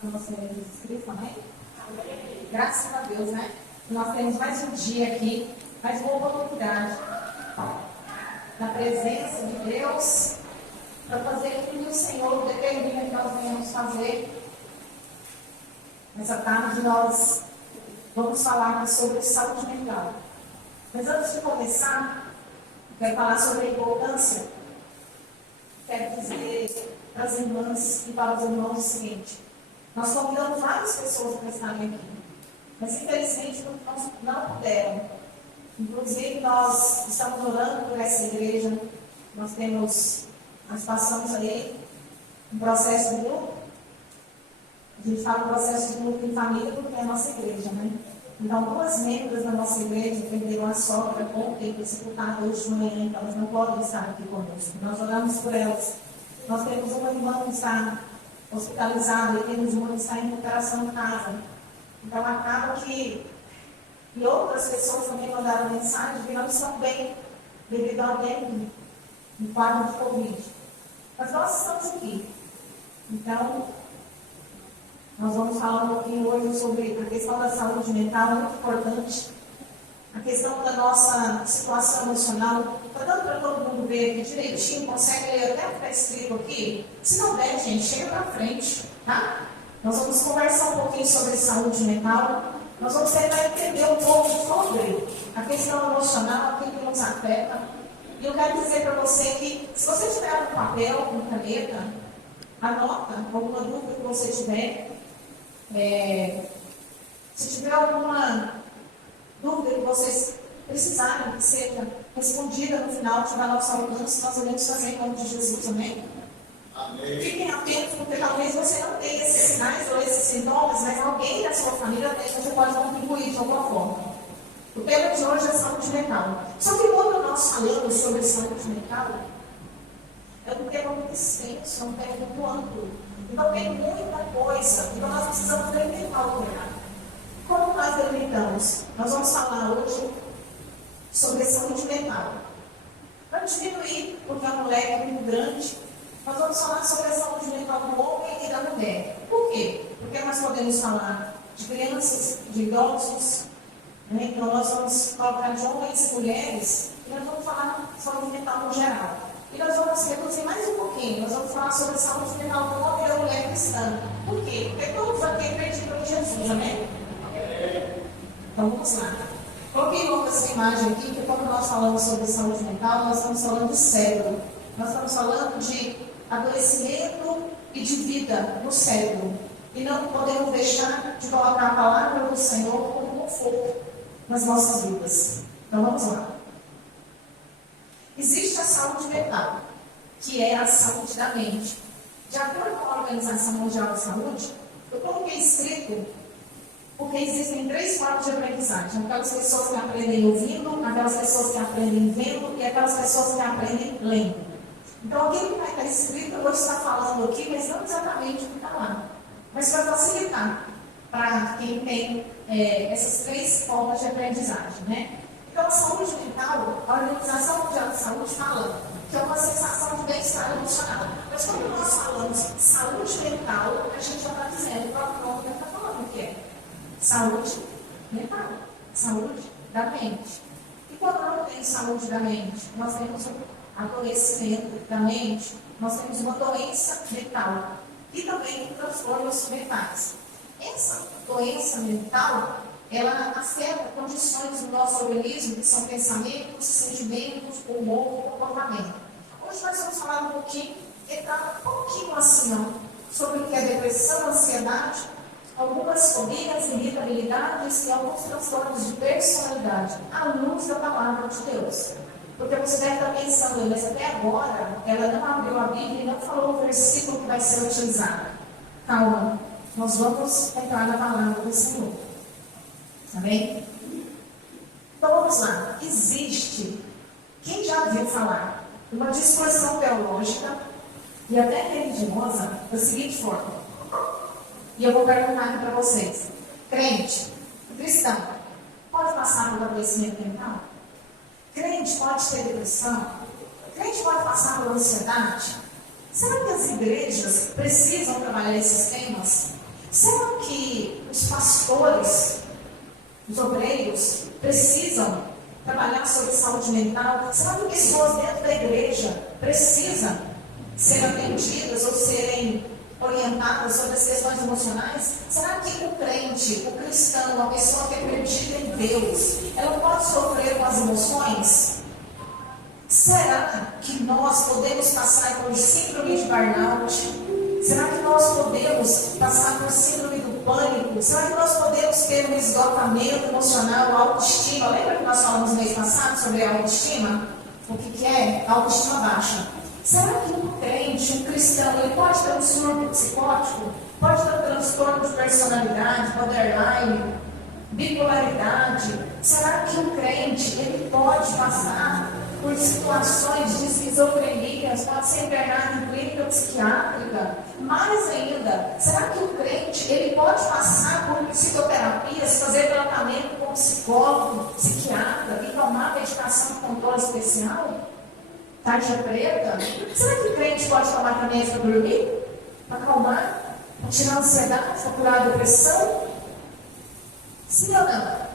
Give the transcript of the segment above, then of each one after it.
com você, Jesus Cristo, amém? Graças a Deus, né? Nós temos mais um dia aqui, mais uma oportunidade na presença de Deus para fazer aquilo que o Senhor determina que nós venhamos fazer. Nessa tarde nós vamos falar sobre saúde mental. Mas antes de começar, quero falar sobre a importância. Quero dizer para as irmãs e para os irmãos o seguinte: nós convidamos várias pessoas para estarem aqui, mas infelizmente não puderam. Inclusive nós estamos orando por essa igreja, nós passamos aí um processo de luto. A gente fala processo de luto em família porque é a nossa igreja, né? Então, 2 membros da nossa igreja perderam a sogra ontem, que sepultada hoje de manhã, então elas não podem estar aqui conosco. Nós oramos por elas. Nós temos uma irmã que está hospitalizada e temos uma que está em recuperação em casa. Então, acaba que outras pessoas também mandaram mensagem que não estão bem devido a alguém no quadro de Covid. Mas nós estamos aqui. Então, nós vamos falar um pouquinho hoje sobre a questão da saúde mental, muito importante. A questão da nossa situação emocional. Está dando para todo mundo ver aqui direitinho? Consegue ler até o que está escrito aqui? Se não der, gente, chega para frente, tá? Nós vamos conversar um pouquinho sobre saúde mental. Nós vamos tentar entender um pouco sobre a questão emocional, aquilo que nos afeta. E eu quero dizer para você que, se você tiver um papel, uma caneta, anota alguma dúvida que você tiver. Se tiver alguma dúvida que vocês precisarem que seja respondida no final, tiver nosso alcance, nós iremos fazer em nome de Jesus, amém? Amém. Fiquem atentos, porque talvez você não tenha esses sinais ou esses sintomas, mas alguém da sua família tem, você pode contribuir de alguma forma. O tema de hoje é saúde mental. Só que quando nós falamos sobre saúde mental, é um tema muito extenso, é um tema muito amplo. Então tem muita coisa, então nós precisamos delimitar o tema. Como nós delimitamos? Nós vamos falar hoje sobre saúde mental. Para diminuir, porque é um leque muito grande, nós vamos falar sobre a saúde mental do homem e da mulher. Por quê? Porque nós podemos falar de crianças, de idosos, né? Então nós vamos colocar de homens e mulheres, e nós vamos falar de saúde mental no geral. E nós vamos reduzir mais um pouquinho, nós vamos falar sobre a saúde mental do homem e da mulher cristã. Por quê? Porque todos aqui acreditam em Jesus, amém? Então vamos lá. Coloquei essa imagem aqui, que quando nós falamos sobre saúde mental, nós estamos falando de cérebro. Nós estamos falando de adoecimento e de vida no cérebro. E não podemos deixar de colocar a palavra do Senhor como conforto nas nossas vidas. Então vamos lá. Existe a saúde mental, que é a saúde da mente. De acordo com a Organização Mundial da Saúde, eu coloquei escrito porque existem 3 formas de aprendizagem. Aquelas pessoas que aprendem ouvindo, aquelas pessoas que aprendem vendo e aquelas pessoas que aprendem lendo. Então, aquilo que vai estar escrito, eu vou estar falando aqui, mas não exatamente o que está lá. Mas para facilitar para quem tem essas 3 formas de aprendizagem, né? Então, a saúde mental, a Organização Mundial da Saúde fala que é uma sensação de bem-estar emocional. Mas quando nós falamos saúde mental, a gente já está dizendo, o próprio nome já está falando o que é saúde mental, saúde da mente. E quando não tem saúde da mente, nós temos um adoecimento da mente, nós temos uma doença mental e também transtornos mentais. Essa doença mental, ela afeta condições do nosso organismo, que são pensamentos, sentimentos, humor e comportamento. Hoje nós vamos falar um pouquinho, entrar um pouquinho assim, sobre o que é depressão, ansiedade, algumas fobias, irritabilidades e alguns transtornos de personalidade, à luz da palavra de Deus. Porque você deve estar pensando, mas até agora ela não abriu a Bíblia e não falou o versículo que vai ser utilizado. Calma, nós vamos entrar na palavra do Senhor. Amém? Então vamos lá. Existe, quem já ouviu falar, uma distorção teológica e até religiosa da seguinte forma. E eu vou perguntar aqui para vocês: crente, cristão, pode passar por adoecimento mental? Crente pode ter depressão? Crente pode passar por ansiedade? Será que as igrejas precisam trabalhar esses temas? saúde mental? Será que pessoas dentro da igreja precisam ser atendidas ou serem orientadas sobre as questões emocionais? Será que o crente, o cristão, a pessoa que acredita em Deus, ela pode sofrer com as emoções? Será que nós podemos passar por síndrome de burnout? Será que nós podemos passar por síndrome do pânico? Será que nós podemos ter um esgotamento emocional, autoestima? Lembra que nós falamos no mês passado sobre a autoestima? O que é? A autoestima baixa. Será que um crente, um cristão, ele pode ter um surto psicótico? Pode ter um transtorno de personalidade, borderline, bipolaridade? Será que um crente, ele pode passar por situações de esquizofrenia, pode ser internado em clínica psiquiátrica? Mais ainda, será que o crente ele pode passar por psicoterapias, fazer tratamento com psicólogo, psiquiatra e tomar medicação de controle especial? Tarja preta? Será que o crente pode tomar remédio para dormir? Para acalmar? Para tirar a ansiedade? Para curar a depressão? Sim ou não?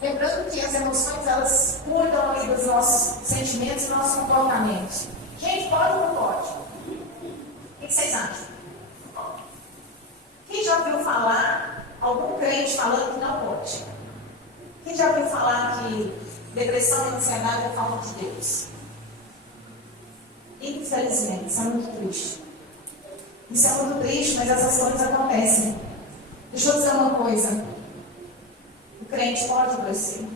Lembrando que as emoções, elas cuidam ali dos nossos sentimentos e nossos comportamentos. Gente, pode ou não pode? O que vocês acham? Quem já ouviu falar, algum crente falando que não pode? Quem já ouviu falar que depressão e ansiedade é falta de Deus? Infelizmente, isso é muito triste. Isso é muito triste, mas essas coisas acontecem. Deixa eu dizer uma coisa. O crente pode adoecer.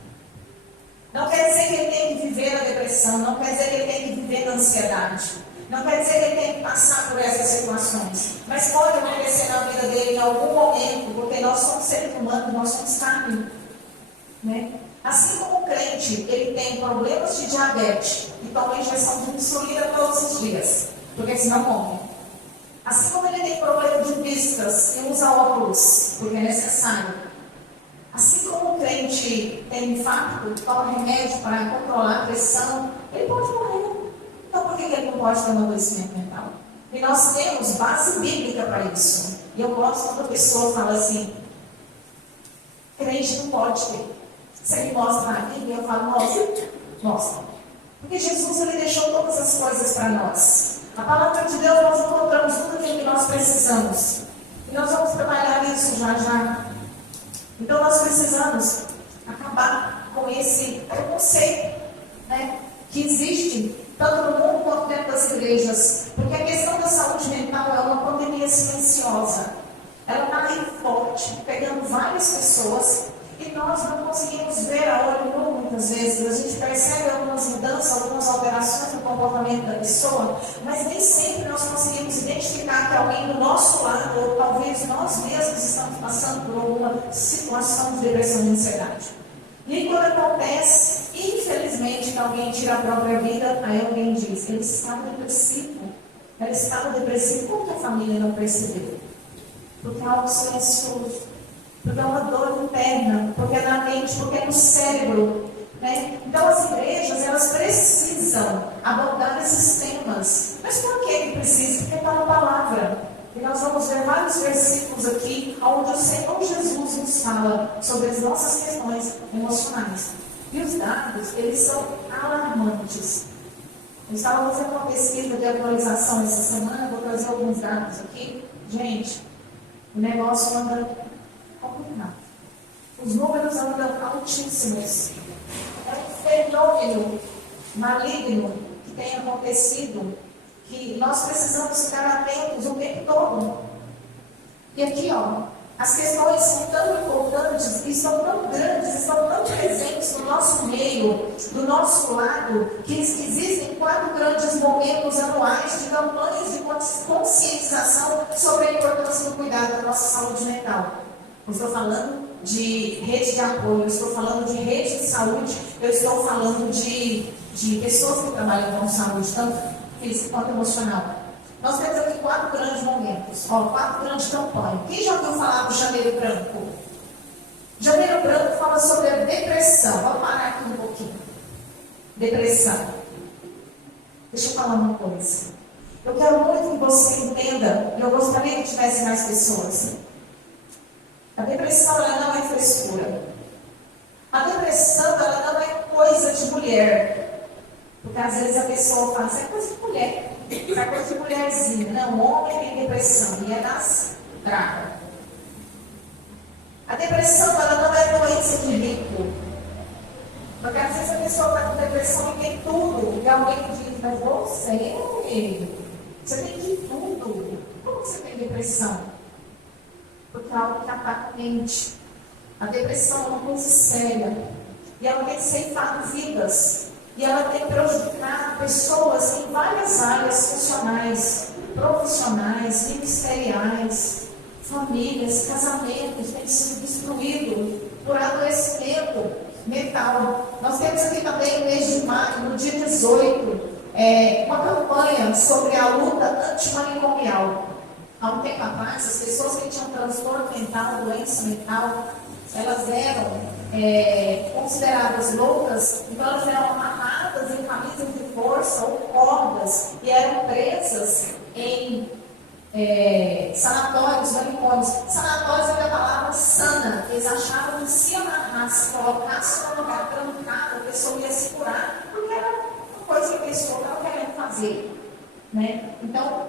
Não quer dizer que ele tem que viver a depressão, não quer dizer que ele tem que viver a ansiedade, não quer dizer que ele tem que passar por essas situações, mas pode acontecer na vida dele em algum momento, porque nós somos seres humanos, nós somos carne, né? Assim como o crente, ele tem problemas de diabetes e toma injeção de insulina todos os dias, porque senão morre. Assim como ele tem problema de vistas e usa óculos, porque é necessário. Assim como o crente tem infarto, toma remédio para controlar a pressão, ele pode morrer. Então por que ele não pode ter um adoecimento mental? E nós temos base bíblica para isso. E eu gosto quando a pessoa fala assim, crente não pode ter. Se ele mostra na Bíblia, eu falo, mostra. Porque Jesus, ele deixou todas as coisas para nós. A palavra de Deus, nós encontramos tudo aquilo que nós precisamos. E nós vamos trabalhar isso já já. Então nós precisamos acabar com esse preconceito, né, que existe tanto no mundo quanto dentro das igrejas. Porque a questão da saúde mental é uma pandemia silenciosa. Ela está aí forte, pegando várias pessoas. E nós não conseguimos ver a olho nu muitas vezes. A gente percebe algumas mudanças, algumas alterações no comportamento da pessoa, mas nem sempre nós conseguimos identificar que alguém do nosso lado, ou talvez nós mesmos estamos passando por alguma situação de depressão e ansiedade. E aí, quando acontece, infelizmente, que alguém tira a própria vida, aí alguém diz, ele estava depressivo. Ela estava depressiva, como que a família não percebeu? Porque é algo silencioso. Porque é uma dor interna, porque é na mente, porque é no cérebro, né? Então as igrejas, elas precisam abordar esses temas. Mas por que precisa? Porque está na palavra. E nós vamos ver vários versículos aqui, onde o Senhor Jesus nos fala sobre as nossas questões emocionais. E os dados, eles são alarmantes. Eu estava fazendo uma pesquisa de atualização essa semana, vou trazer alguns dados aqui. Gente, o negócio anda complicado. Os números andam altíssimos. É um fenômeno maligno que tem acontecido, que nós precisamos ficar atentos o tempo todo. E aqui, ó, as questões são tão importantes, e são tão grandes, estão tão presentes no nosso meio, do nosso lado, que existem 4 grandes momentos anuais de campanhas de conscientização sobre a importância do cuidado da nossa saúde mental. Eu estou falando de rede de apoio, eu estou falando de rede de saúde, eu estou falando de pessoas que trabalham com saúde, tanto física quanto emocional. Nós temos aqui 4 grandes momentos, 4 grandes campanhas. Quem já ouviu falar do Janeiro Branco? Janeiro Branco fala sobre a depressão. Vamos parar aqui um pouquinho. Depressão. Deixa eu falar uma coisa. Eu quero muito que você entenda, e eu gostaria que tivesse mais pessoas. A depressão, ela não é frescura. A depressão, ela não é coisa de mulher. Porque às vezes a pessoa fala, isso é coisa de mulher, isso é coisa de mulherzinha. Não, homem tem depressão e é das drogas. A depressão, ela não é doença de rico. Porque às vezes a pessoa está com depressão e tem tudo. E a mãe diz, mas você tem de tudo. Como você tem depressão? Porque é algo que ataca a mente. A depressão é uma coisa séria. E ela tem ceifado vidas. E ela tem prejudicado pessoas em várias áreas funcionais, profissionais, ministeriais, famílias, casamentos têm sido destruídos por adoecimento mental. Nós temos aqui também no mês de maio, no dia 18, uma campanha sobre a luta antimanicomial. Há um tempo atrás, as pessoas que tinham transtorno mental, doença mental, elas eram consideradas loucas, então elas eram amarradas em camisas de força ou cordas e eram presas em sanatórios, manicômios. Sanatórios é a palavra sana. Eles achavam que se amarrasse, colocasse num lugar trancado, a pessoa ia se curar, porque era uma coisa que a pessoa estava querendo fazer. Né? Então,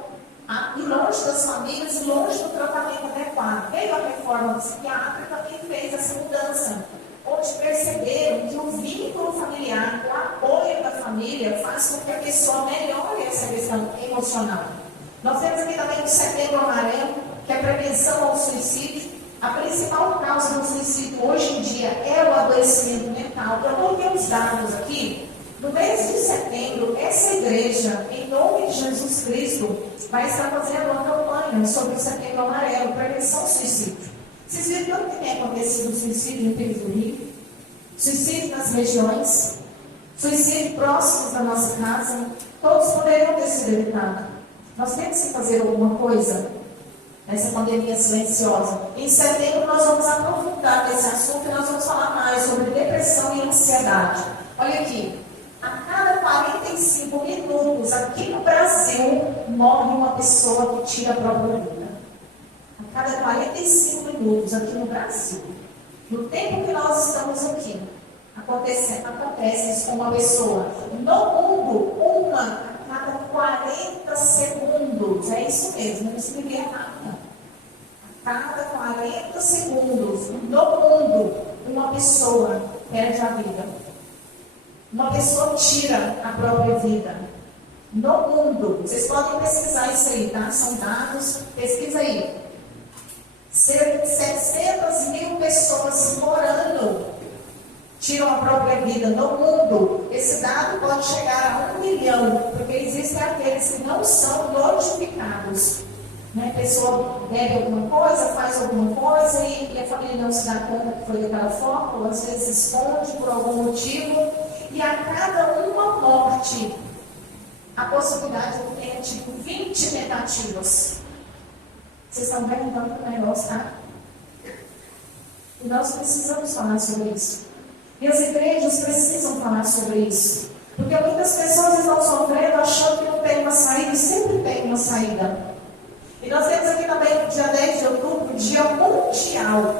e longe das famílias e longe do tratamento adequado. Veio a reforma psiquiátrica que fez essa mudança, onde perceberam que o vínculo familiar, o apoio da família, faz com que a pessoa melhore essa questão emocional. Nós temos aqui também o Setembro Amarelo, que é a prevenção ao suicídio. A principal causa do suicídio hoje em dia é o adoecimento mental. Eu coloquei os dados aqui. No mês de setembro, essa igreja, em nome de Jesus Cristo, vai estar fazendo uma campanha sobre o Setembro Amarelo, prevenção ao suicídio. Vocês viram tanto que tem acontecido suicídio no interior do Rio? Suicídio nas regiões, suicídio próximos da nossa casa, todos poderiam ter sido evitados. Nós temos que fazer alguma coisa nessa pandemia silenciosa. Em setembro nós vamos aprofundar nesse assunto e nós vamos falar mais sobre depressão e ansiedade. Olha aqui, a cada 45 minutos aqui no Brasil morre uma pessoa que tira a própria vida. A cada 45 minutos aqui no Brasil. No tempo que nós estamos aqui, acontece isso com uma pessoa. No mundo, uma a cada 40 segundos. É isso mesmo, eu escrevi errado. A cada 40 segundos, no mundo, uma pessoa perde a vida. Uma pessoa tira a própria vida. No mundo, vocês podem pesquisar isso aí, tá? São dados, pesquisa aí. Cerca de 700 mil pessoas por ano tiram a própria vida no mundo. Esse dado pode chegar a 1 milhão, porque existem aqueles que não são notificados. Né? A pessoa bebe alguma coisa, faz alguma coisa e a família não se dá conta que foi daquela forma, ou às vezes esconde por algum motivo. E a cada uma morte, a possibilidade de ter tipo 20 tentativas. Vocês estão perguntando para o negócio, tá? E nós precisamos falar sobre isso. E as igrejas precisam falar sobre isso. Porque muitas pessoas estão sofrendo achando que não tem uma saída, e sempre tem uma saída. E nós temos aqui também no dia 10 de outubro, Dia Mundial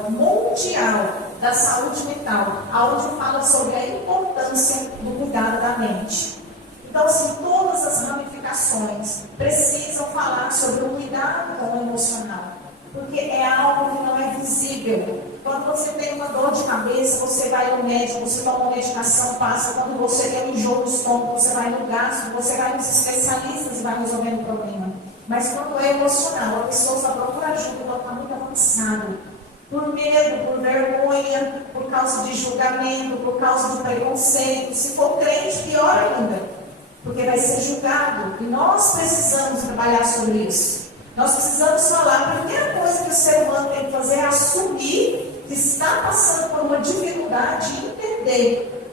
da Saúde Mental, onde fala sobre a importância do cuidado da mente. Então, assim, todas as ramificações precisam falar sobre o cuidado com o emocional. Porque é algo que não é visível. Quando você tem uma dor de cabeça, você vai no médico, você toma uma medicação, passa. Quando você tem um enjoo no estômago, você vai no gastro, você vai nos especialistas e vai resolvendo o problema. Mas quando é emocional, a pessoa só procura ajuda quando está muito avançado. Por medo, por vergonha, por causa de julgamento, por causa de preconceito. Se for crente, pior ainda. Porque vai ser julgado. E nós precisamos trabalhar sobre isso. Nós precisamos falar. A primeira coisa que o ser humano tem que fazer é assumir que está passando por uma dificuldade e entender.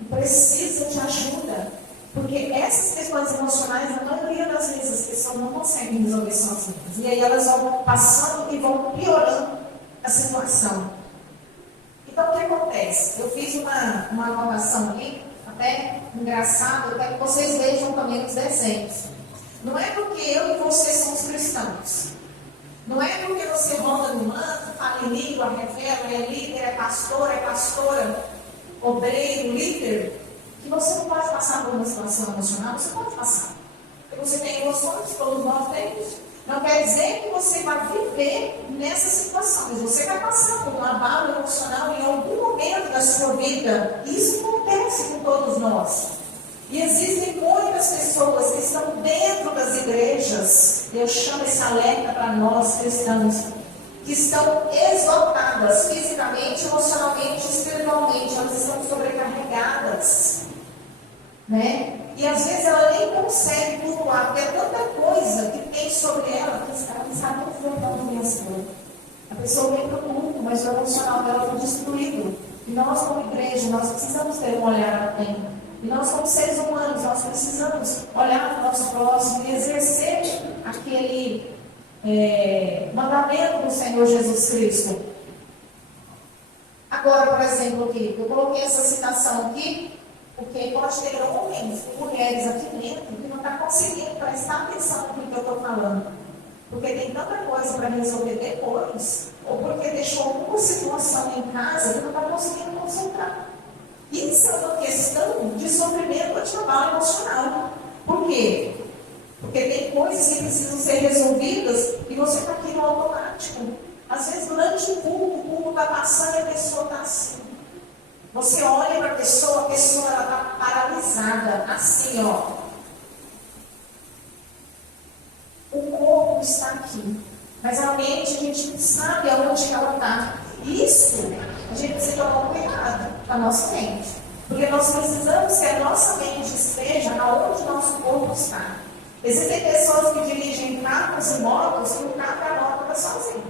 E precisa de ajuda. Porque essas questões emocionais, a maioria das vezes, as pessoas não conseguem resolver sozinhas. E aí elas vão passando e vão piorando a situação. Então, o que acontece? Eu fiz uma anotação aqui, até engraçado, até que vocês vejam também os desenhos. Não é porque eu e você somos cristãos. Não é porque você roda no manto, fala em língua, revela, é líder, é pastora, obreiro, líder, que você não pode passar por uma situação emocional, você pode passar. Porque você tem emoções, todos nós temos. Não quer dizer que você vai viver nessa situação, mas você vai passar por um abalo emocional em algum momento da sua vida. Isso acontece com todos nós. E existem muitas pessoas que estão dentro das igrejas, eu chamo esse alerta para nós cristãos, que estão esgotadas fisicamente, emocionalmente, espiritualmente, elas estão sobrecarregadas, né? E às vezes ela nem consegue flutuar, porque é tanta coisa que tem sobre ela que ela não sabe enfrentar mesmo. A pessoa vem para o mundo, mas o emocional dela está destruído. E nós, como igreja, nós precisamos ter um olhar atento. E nós, como seres humanos, nós precisamos olhar para o nosso próximo e exercer aquele mandamento do Senhor Jesus Cristo. Agora, por exemplo, aqui, eu coloquei essa citação aqui, porque pode ter homens e mulheres aqui dentro que não estão conseguindo prestar atenção no que eu estou falando. Porque tem tanta coisa para resolver depois, ou porque deixou alguma situação em casa que não está conseguindo concentrar. Isso é uma questão de sofrimento de trabalho emocional. Por quê? Porque tem coisas que precisam ser resolvidas e você está aqui no automático. Às vezes, durante o culto está passando e a pessoa está assim. Você olha para a pessoa está paralisada, assim, ó. O corpo está aqui, mas a mente, a gente não sabe aonde ela está. Isso, a gente precisa tomar cuidado com a nossa mente. Porque nós precisamos que a nossa mente esteja aonde o nosso corpo está. Existem pessoas que dirigem carros e motos e o carro e a moto está sozinho.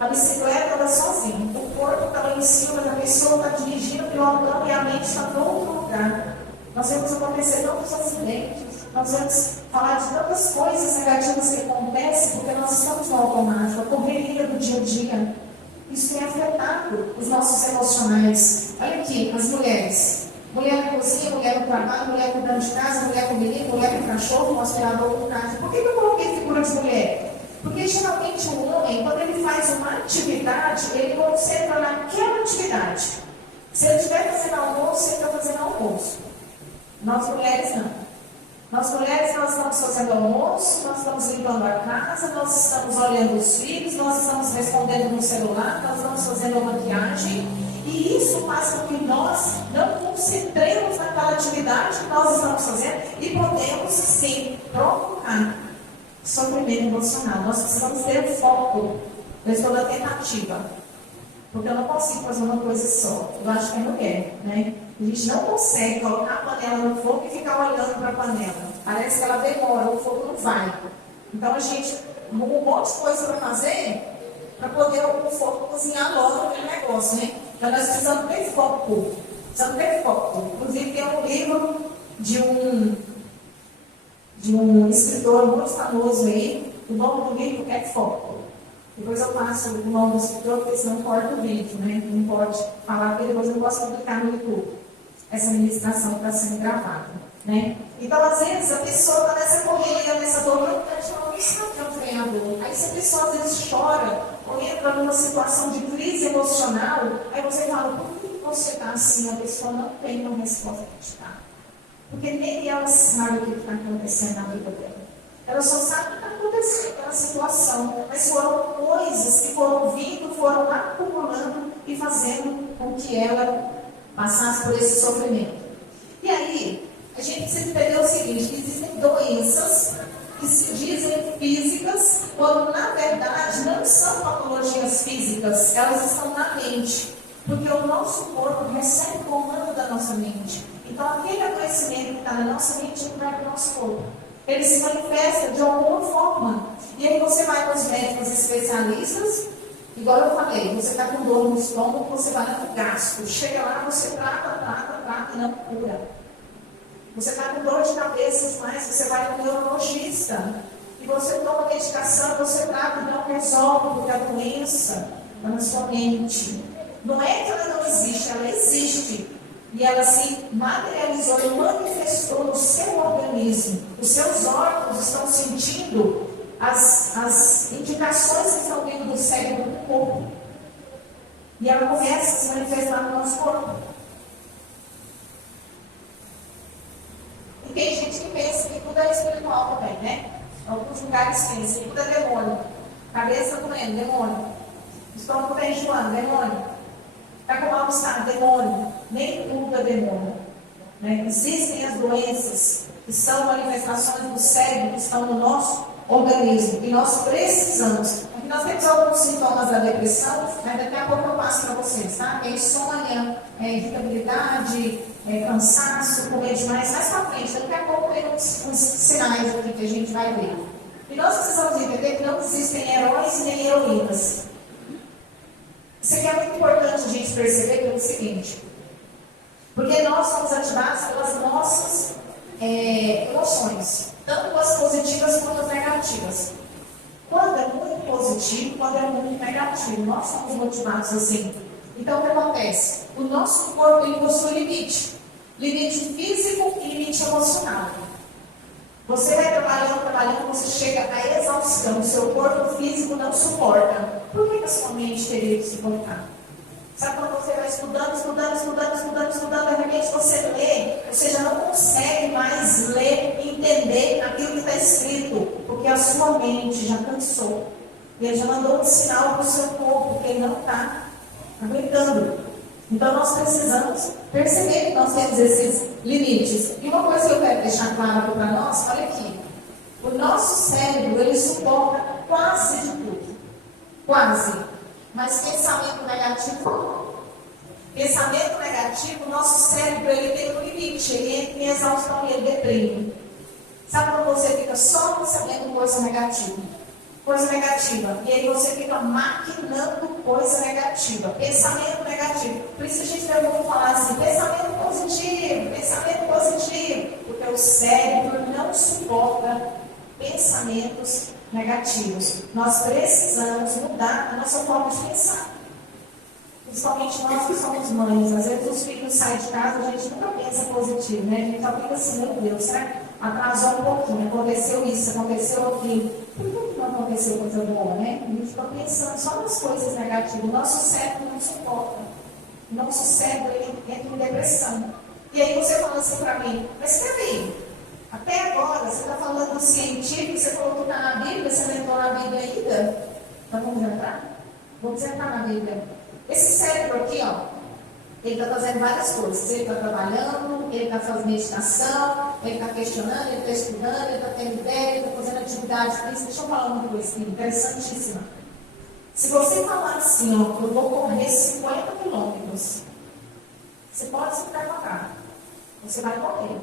A bicicleta está sozinha. O corpo está lá em cima da pessoa, está dirigindo, pilotando e a mente está em outro lugar. Nós vemos acontecer tantos acidentes, nós vemos falar de tantas coisas negativas que acontecem porque nós estamos no automático, a correria do dia a dia. Isso tem afetado os nossos emocionais. Olha aqui, as mulheres. Mulher na cozinha, mulher no trabalho, mulher cuidando de casa, mulher com menino, mulher com cachorro, um aspirador com casa. Por que eu coloquei figura de mulher? Porque geralmente o homem, quando ele faz uma atividade, ele concentra naquela atividade. Se ele estiver fazendo almoço, ele está fazendo almoço. Nós mulheres não. Nós mulheres, nós estamos fazendo almoço, nós estamos limpando a casa, nós estamos olhando os filhos, nós estamos respondendo no celular, nós estamos fazendo a maquiagem. E isso faz com que nós não concentremos naquela atividade que nós estamos fazendo e podemos, sim, provocar sofrimento emocional. Nós precisamos ter foco. Eu estou na tentativa. Porque eu não consigo fazer uma coisa só. Eu acho que é mulher, né? A gente não consegue colocar a panela no fogo e ficar olhando para a panela. Parece que ela demora, o fogo não vai. Então a gente, um monte de coisa para fazer, para poder o fogo cozinhar logo aquele negócio, né? Então nós precisamos ter foco. Precisamos ter foco. Inclusive tem um livro de um escritor muito famoso aí. O nome do livro é Foco. Depois eu passo o nome do escritor, porque senão corta o vídeo, né? Não pode falar, porque depois eu não posso publicar no YouTube essa ministração que está sendo gravada, né? Então, às vezes, a pessoa está nessa correria, nessa dor, ela não sabe que é um treinador. Aí, se a pessoa às vezes chora ou entra numa situação de crise emocional, aí você fala, por que você está assim? A pessoa não tem uma resposta para te dar. Porque nem ela sabe o que está acontecendo na vida dela. Ela só sabe o que está acontecendo naquela situação. Mas foram coisas que foram vindo, foram acumulando e fazendo com que ela passasse por esse sofrimento. E aí, a gente precisa entender o seguinte, que existem doenças que se dizem físicas, quando na verdade não são patologias físicas, elas estão na mente. Porque o nosso corpo recebe o comando da nossa mente. Então, aquele adoecimento que está na nossa mente não vai para o nosso corpo. Ele se manifesta de alguma forma. E aí você vai nos médicos especialistas, igual eu falei, você está com dor no estômago, você vai no gastro. Chega lá, você trata e não cura. Você está com dor de cabeça demais, você vai no neurologista. E você toma medicação, você trata e não resolve, porque a doença está na sua mente. Não é que ela não existe, ela existe. E ela se materializou e manifestou no seu organismo. Os seus órgãos estão sentindo as indicações que estão vindo do cérebro do corpo. E ela começa a se manifestar no nosso corpo. tem gente que pensa que tudo é espiritual também, né? Alguns lugares pensam que tudo é demônio. Cabeça doendo, demônio. Estômago está enjoando, demônio. Está com mal-estar, demônio. Nem tudo é demônio. Né? Existem as doenças que são manifestações do cérebro, que estão no nosso organismo. E nós precisamos. Aqui nós temos alguns sintomas da depressão, mas daqui a pouco eu passo para vocês, tá? É insônia, irritabilidade, cansaço, comer demais. Mais para frente, daqui a pouco tem uns sinais aqui que a gente vai ver. E nós precisamos entender que não existem heróis nem heroínas. Isso aqui é muito importante a gente perceber pelo seguinte. Porque nós somos ativados pelas nossas emoções, tanto as positivas quanto as negativas. Quando é muito positivo, quando é muito negativo, nós somos motivados assim. Então, o que acontece? O nosso corpo ele possui limite. Limite físico e limite emocional. Você vai trabalhando, você chega à exaustão. O seu corpo físico não suporta. Por que a sua mente teria que suportar? Sabe quando você vai estudando, de repente você lê, você já não consegue mais ler e entender aquilo que está escrito, porque a sua mente já cansou. E ele já mandou um sinal para o seu corpo, que ele não está aguentando. Então nós precisamos perceber que nós temos esses limites. E uma coisa que eu quero deixar claro para nós, olha aqui. O nosso cérebro, ele suporta quase de tudo. Quase. Mas pensamento negativo, nosso cérebro ele tem um limite, ele entra em exaustão e ele deprime. Sabe quando você fica só pensando coisa negativa? E aí você fica maquinando coisa negativa, pensamento negativo. Por isso a gente vai falar assim, pensamento positivo, porque o cérebro não suporta pensamentos negativos. Nós precisamos mudar a nossa forma de pensar. Principalmente nós que somos mães. Às vezes os filhos saem de casa, a gente nunca pensa positivo, né? A gente só fica assim, meu Deus, será que atrasou um pouquinho? Aconteceu isso, aconteceu aquilo. Por que não aconteceu coisa boa, né? A gente fica pensando só nas coisas negativas. O nosso cérebro não suporta. O nosso cérebro ele entra em depressão. E aí você fala assim para mim, mas peraí, até agora você está falando do científico, você falou que está na Bíblia, você não entrou na Bíblia ainda? Então vamos entrar? Vamos entrar na Bíblia. Esse cérebro aqui, ó, ele está fazendo várias coisas. Ele está trabalhando, ele está fazendo meditação, ele está questionando, ele está estudando, ele está tendo ideia, ele está fazendo atividade física. Deixa eu falar uma coisa aqui, interessantíssima. Se você falar assim, ó, eu vou correr 50 quilômetros, você pode se preparar. Você vai correr.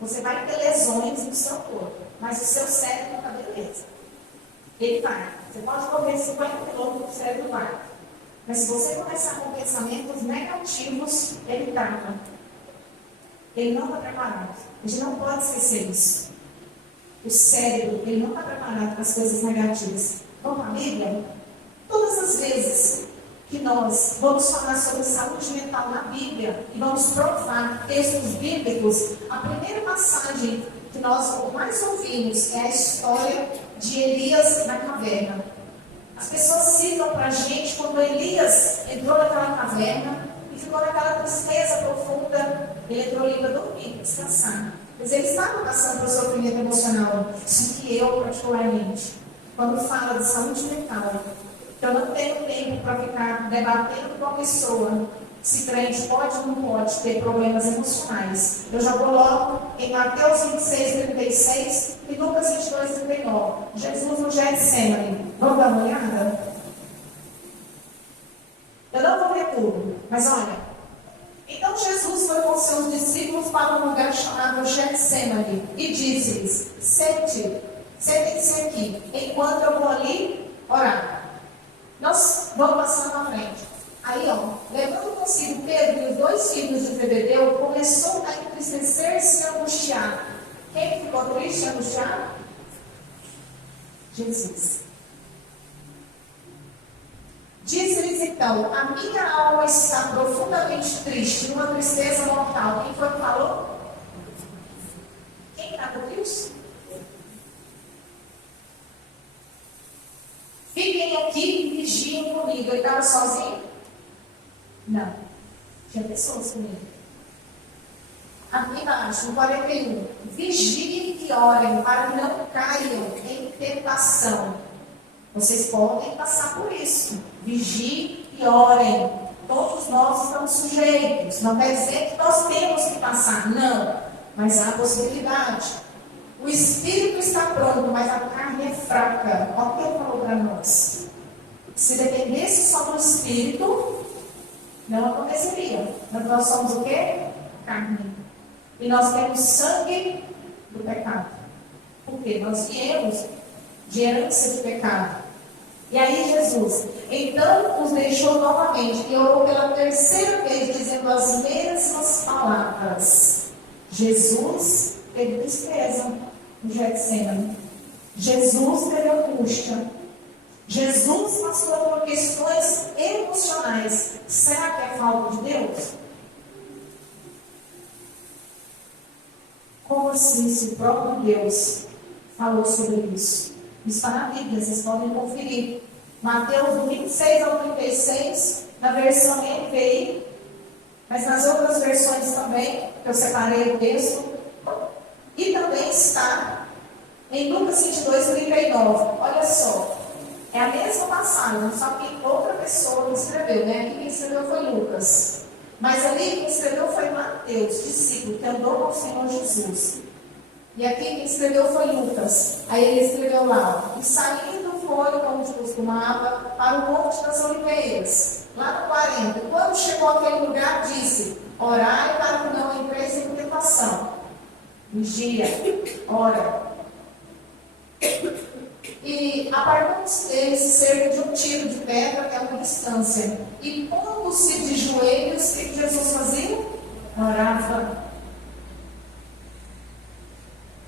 Você vai ter lesões no seu corpo, mas o seu cérebro está beleza. Ele vai. Você pode correr 50 quilômetros, o cérebro vai. Mas se você começar com pensamentos negativos, ele trava. Ele não está preparado. A gente não pode esquecer isso. O cérebro, ele não está preparado para as coisas negativas. Vamos para a Bíblia? Todas as vezes que nós vamos falar sobre saúde mental na Bíblia e vamos provar textos bíblicos, a primeira passagem que nós mais ouvimos é a história de Elias na caverna. As pessoas citam para a gente quando Elias entrou naquela caverna e ficou naquela tristeza profunda. Ele entrou ali para dormir, descansar. Mas ele estava passando por sofrimento emocional. Isso que eu, particularmente, quando falo de saúde mental, eu não tenho tempo para ficar debatendo com a pessoa se crente pode ou não pode ter problemas emocionais. Eu já vou logo em Mateus 26, 36 e Lucas 22, 39. Jesus no Getsemane. Vamos dar uma olhada? Eu não vou ler tudo, mas olha. Então Jesus foi com seus discípulos para um lugar chamado Getsemane e disse-lhes: sentem-se aqui, enquanto eu vou ali orar. Nós vamos passar na frente. Aí, ó, levando consigo Pedro e os 2 filhos de Zebedeu, começou a entristecer-se e angustiar. Quem ficou triste e angustiado? Jesus. Disse-lhes então: a minha alma está profundamente triste, numa tristeza mortal. Quem foi que falou? Quem está com Deus? Fiquem aqui e vigiem comigo. Ele estava sozinho? Não. Tinha pessoas comigo. Aqui embaixo, no 41. Vigiem e orem para que não caiam em tentação. Vocês podem passar por isso. Vigiem e orem. Todos nós estamos sujeitos. Não quer dizer que nós temos que passar. Não. Mas há possibilidade. O espírito está pronto, mas a carne é fraca. Olha o que ele falou para nós. Se dependesse só do espírito, não aconteceria. Mas nós somos o quê? Carne. E nós temos sangue do pecado. Por quê? Nós viemos de herança de pecado. E aí Jesus, então os deixou novamente e orou pela terceira vez, dizendo as mesmas palavras. Jesus teve tristeza no Getsemane. Jesus teve angústia. Jesus passou por questões emocionais. Será que é falta de Deus? Como assim, se o próprio Deus falou sobre isso? Está na Bíblia, vocês podem conferir. Mateus 26 ao 36, na versão NVI, mas nas outras versões também, que eu separei o texto. E também está em Lucas 22, 39. Olha só, é a mesma passagem, só que outra pessoa que escreveu, né? Aqui quem escreveu foi Lucas. Mas ali quem escreveu foi Mateus, discípulo, que andou com o Senhor Jesus. E aqui quem escreveu foi Lucas. Aí ele escreveu lá, e saindo foi, como costumava, para o Monte das Oliveiras, lá no 40. Quando chegou àquele lugar, disse, orai para que não entreis em tentação. Vigia, ora. E apartou-se deles cerca de um tiro de pedra, que é uma distância. E pondo-se de joelhos, o que Jesus fazia? Orava.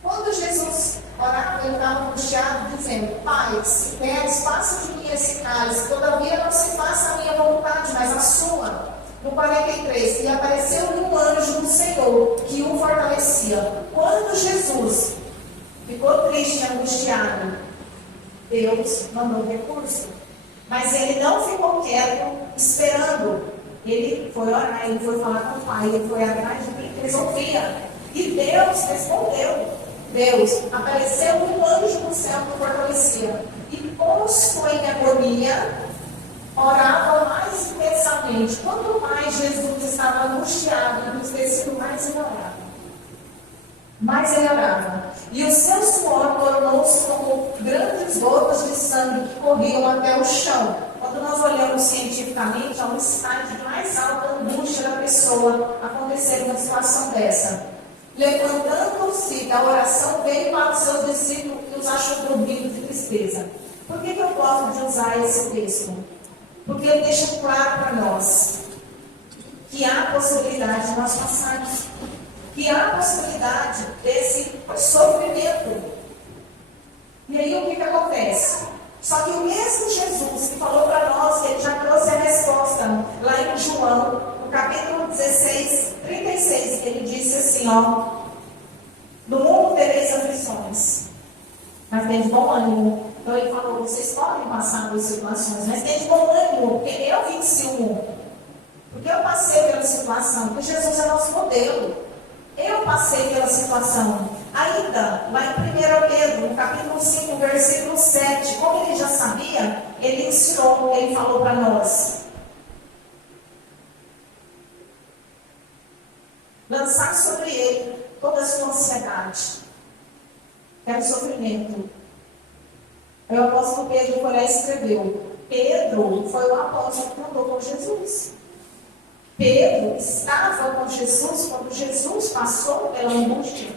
Quando Jesus orava, ele estava angustiado, dizendo, Pai, se queres, passa de mim esse cálice, todavia não se faça a minha vontade, mas a sua. No 43, e apareceu-lhe um anjo do Senhor, que o fortalecia. Quando Jesus ficou triste e angustiado, Deus mandou recurso. Mas ele não ficou quieto, esperando. Ele foi orar, ele foi falar com o Pai, ele foi atrás de quem resolvia. E Deus respondeu. Deus apareceu um anjo do céu que o fortalecia. E posto em agonia, orava mais intensamente. Quanto mais Jesus estava angustiado, entristecido, mais ele orava. Mais ele orava. E o seu suor tornou-se como grandes gotas de sangue que corriam até o chão. Quando nós olhamos cientificamente, há um estágio de mais alta angústia da pessoa acontecer uma situação dessa. Levantando-se da oração, veio para os seus discípulos e os achou dormindo de tristeza. Por que eu gosto de usar esse texto? Porque ele deixa claro para nós que há possibilidade de nós passarmos, que há possibilidade desse sofrimento. E aí o que acontece? Só que o mesmo Jesus que falou para nós, ele já trouxe a resposta lá em João, no capítulo 16, 36, ele disse assim, ó, no mundo tereis aflições, mas tem de bom ânimo. Então ele falou, vocês podem passar por situações, mas tem de bom ânimo, porque eu venci o mundo. Porque eu passei pela situação, porque Jesus é nosso modelo. Eu passei pela situação. Ainda, lá em 1 Pedro, no capítulo 5, versículo 7, como ele já sabia, ele ensinou, ele falou para nós. Lançar sobre ele toda a sua ansiedade, que é o sofrimento. Aí o apóstolo Pedro foi lá e escreveu. Pedro foi o apóstolo que andou com Jesus. Pedro estava com Jesus quando Jesus passou pela angústia.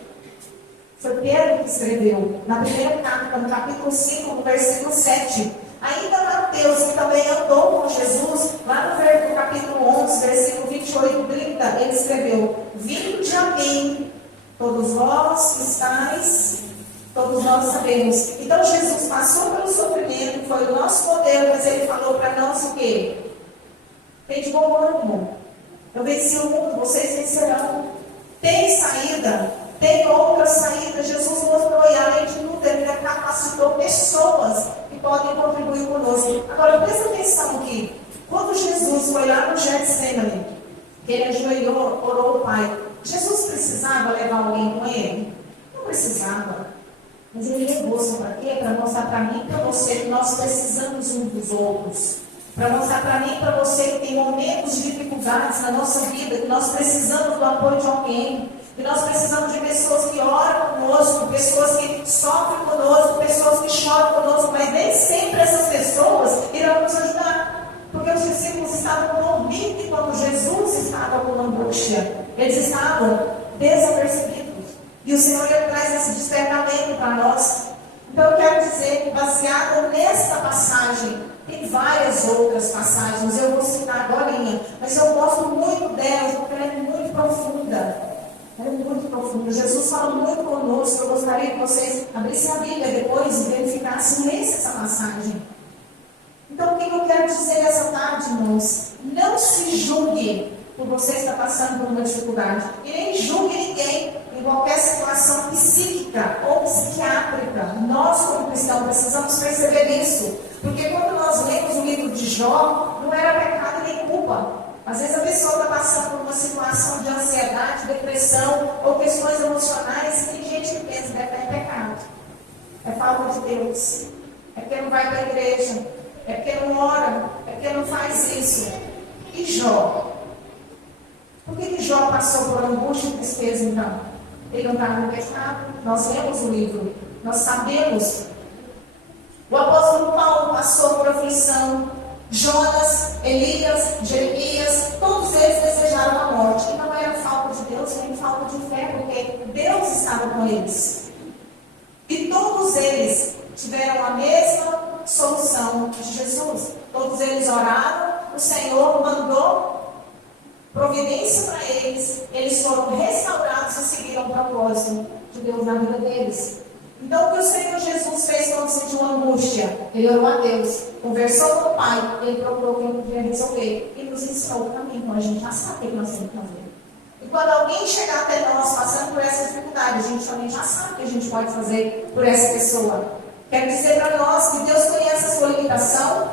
Foi Pedro que escreveu, na primeira carta, no capítulo 5, no versículo 7. Ainda Mateus, que também andou com Jesus, lá no capítulo 11, versículo 28 e 30, ele escreveu, vinde a mim, todos vós que estáis, todos nós sabemos. Então Jesus passou pelo sofrimento, foi o nosso modelo, mas ele falou para nós o quê? Tem de bom ânimo. Eu venci o mundo, vocês vencerão. Tem saída, tem outra saída. Jesus mostrou, e além de tudo, ele capacitou pessoas que podem contribuir conosco. Agora, presta atenção aqui. Quando Jesus foi lá no Getsemane, que ele ajoelhou, orou ao Pai, Jesus buscam para quê? Para mostrar para mim e para você que nós precisamos uns dos outros. Para mostrar para mim e para você que tem momentos de dificuldades na nossa vida, que nós precisamos do apoio de alguém, que nós precisamos de pessoas que oram conosco, pessoas que sofrem conosco, pessoas que choram conosco, mas nem sempre essas pessoas irão nos ajudar. Porque os discípulos estavam dormindo enquanto Jesus estava com angústia. Eles estavam desapercebidos. E o Senhor traz esse despertamento para nós. Então eu quero dizer que baseado nesta passagem, tem várias outras passagens, eu vou citar agora, mas eu gosto muito dela, porque ela é muito profunda. Ela é muito profunda. Jesus fala muito conosco. Eu gostaria que vocês abrissem a Bíblia depois e verificassem essa passagem. Então, o que eu quero dizer essa tarde, irmãos? Não se julgue por você estar passando por uma dificuldade. E nem julgue ninguém em qualquer situação psíquica ou psiquiátrica. Nós, como cristãos, precisamos perceber isso. Porque quando nós lemos o livro de Jó, não era pecado nem culpa. Às vezes a pessoa está passando por uma situação de ansiedade, depressão ou questões emocionais e tem gente que pensa que é pecado. É falta de Deus. É porque não vai para a igreja. É porque não ora. É porque não faz isso. E Jó? Por que Jó passou por angústia e tristeza então? Ele não estava no pecado. Nós lemos o livro. Nós sabemos. O apóstolo Paulo passou por aflição. Jonas, Elias, Jeremias, todos eles desejaram a morte. E não era falta de Deus, nem falta de fé, porque Deus estava com eles. E todos eles tiveram a mesma solução de Jesus. Todos eles oraram, o Senhor mandou providência para eles. Eles foram restaurados e seguiram o propósito de Deus na vida deles. Então, o que o Senhor Jesus fez quando sentiu angústia? Ele orou a Deus, conversou com o Pai, ele procurou quem podia resolver e nos ensinou o caminho. Então, a gente já sabe o que nós temos que fazer. E quando alguém chegar até nós passando por essa dificuldade, a gente também já sabe o que a gente pode fazer por essa pessoa. Quero dizer para nós que Deus conhece a sua limitação,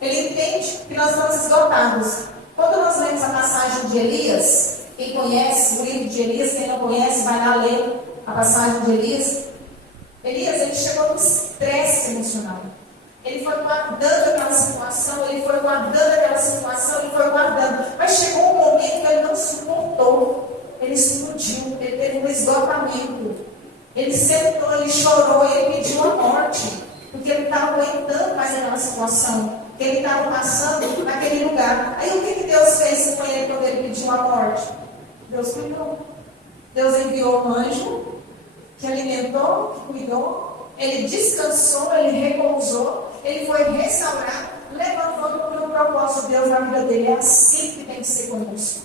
Ele entende que nós estamos esgotados. Quando nós lemos a passagem de Elias, quem conhece o livro de Elias, quem não conhece, vai lá ler a passagem de Elias. Elias, ele chegou no estresse emocional. Ele foi guardando aquela situação, ele foi guardando. Mas chegou um momento que ele não suportou. Ele explodiu, ele teve um esgotamento. Ele sentou, ele chorou, ele pediu a morte. Porque ele estava aguentando mais aquela situação. Que ele estava passando naquele lugar. Aí o que Deus fez com ele quando ele pediu a morte? Deus cuidou. Deus enviou um anjo que alimentou, que cuidou, ele descansou, ele repousou, ele foi restaurado, levantando para o propósito de Deus na vida dele. É assim que tem que ser conosco.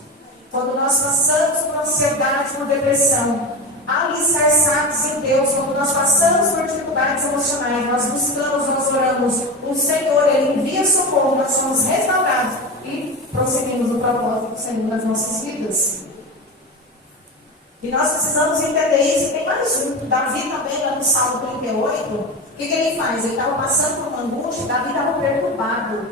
Quando nós passamos por ansiedade, por depressão, alicerçados em Deus, quando nós passamos por dificuldades emocionais, nós buscamos, nós oramos, o Senhor, Ele envia socorro, nós somos restaurados e prosseguimos no propósito do Senhor nas nossas vidas. E nós precisamos entender isso. Tem mais um. Davi também, lá no Salmo 38, o que ele faz? Ele estava passando por uma angústia, Davi estava perturbado.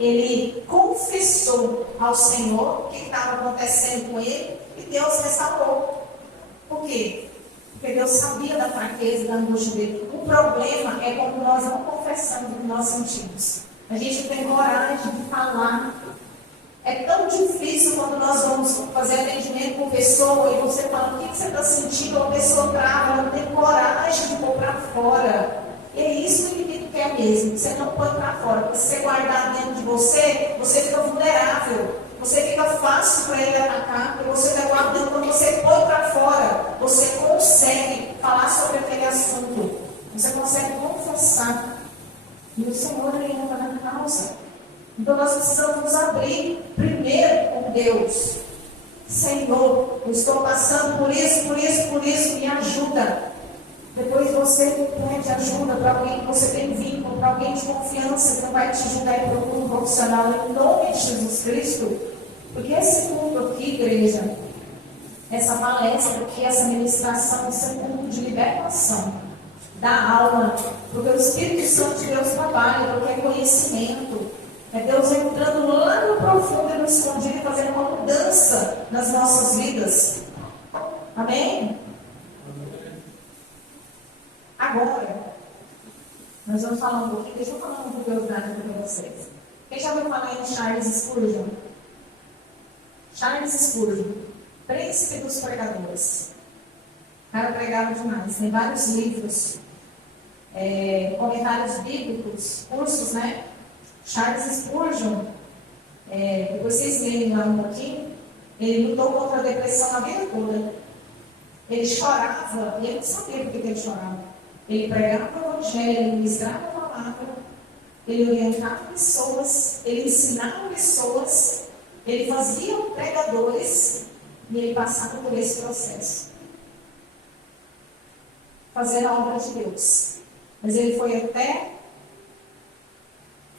Ele confessou ao Senhor o que estava acontecendo com ele e Deus restaurou. Por quê? Porque Deus sabia da fraqueza, da angústia dele. O problema é quando nós não confessamos o que nós sentimos. A gente tem coragem de falar. É tão difícil quando nós vamos fazer atendimento com pessoa e você fala, o que você está sentindo? A pessoa trava, ela não tem coragem de pôr para fora. E é isso que o inimigo quer mesmo, você não põe para fora. Porque se você guardar dentro de você, você fica vulnerável. Você fica fácil para ele atacar, porque você está guardando. Quando você põe para fora, você consegue falar sobre aquele assunto. Você consegue confessar. E o Senhor, Ele entra na causa. Então nós precisamos nos abrir primeiro com Deus. Senhor, eu estou passando por isso, me ajuda. Depois você pede ajuda para alguém que você tem vínculo, para alguém de confiança que não vai te ajudar e procura um profissional em nome de Jesus Cristo. Porque esse culto aqui, igreja, essa palestra aqui, essa ministração, esse é um culto de libertação da alma. Porque o Espírito Santo de Deus trabalha, porque é conhecimento. É Deus entrando lá no profundo e no escondido e fazendo uma mudança nas nossas vidas. Amém? Agora, nós vamos falar um pouquinho, deixa eu falar uma curiosidade aqui para vocês. Quem já ouviu falar em Charles Spurgeon? Charles Spurgeon, príncipe dos pregadores. O cara pregava demais, tem vários livros, comentários bíblicos, cursos, né? Charles Spurgeon, depois vocês lerem lá um pouquinho, ele lutou contra a depressão a vida toda. Ele chorava, e ele não sabia por que ele chorava. Ele pregava o evangelho, ele ministrava a palavra, ele orientava pessoas, ele ensinava pessoas, ele fazia pregadores e ele passava por esse processo. Fazendo a obra de Deus. Mas ele foi até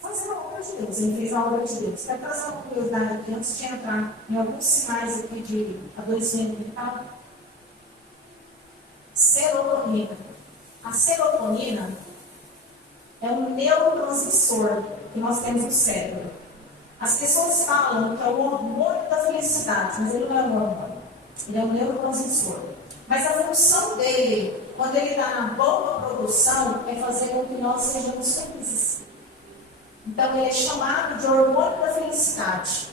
fazendo a obra de Deus, ele fez a obra de Deus. Quero trazer uma curiosidade aqui, antes de entrar em alguns sinais aqui de adoecimento mental. Serotonina. A serotonina é um neurotransmissor que nós temos no cérebro. As pessoas falam que é o hormônio da felicidade, mas ele não é um hormônio. Ele é um neurotransmissor. Mas a função dele, quando ele está na boa produção, é fazer com que nós sejamos felizes. Então, ele é chamado de hormônio da felicidade.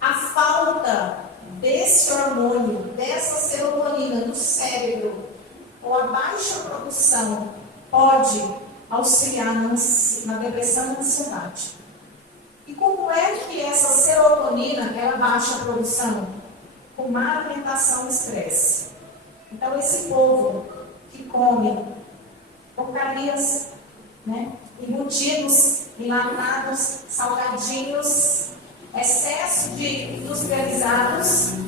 A falta desse hormônio, dessa serotonina no cérebro, ou a baixa produção, pode auxiliar na depressão e na ansiedade. E como é que essa serotonina ela baixa a produção? Com má alimentação e estresse. Então, esse povo que come porcarias, né, embutidos, enlatados, salgadinhos, excesso de industrializados,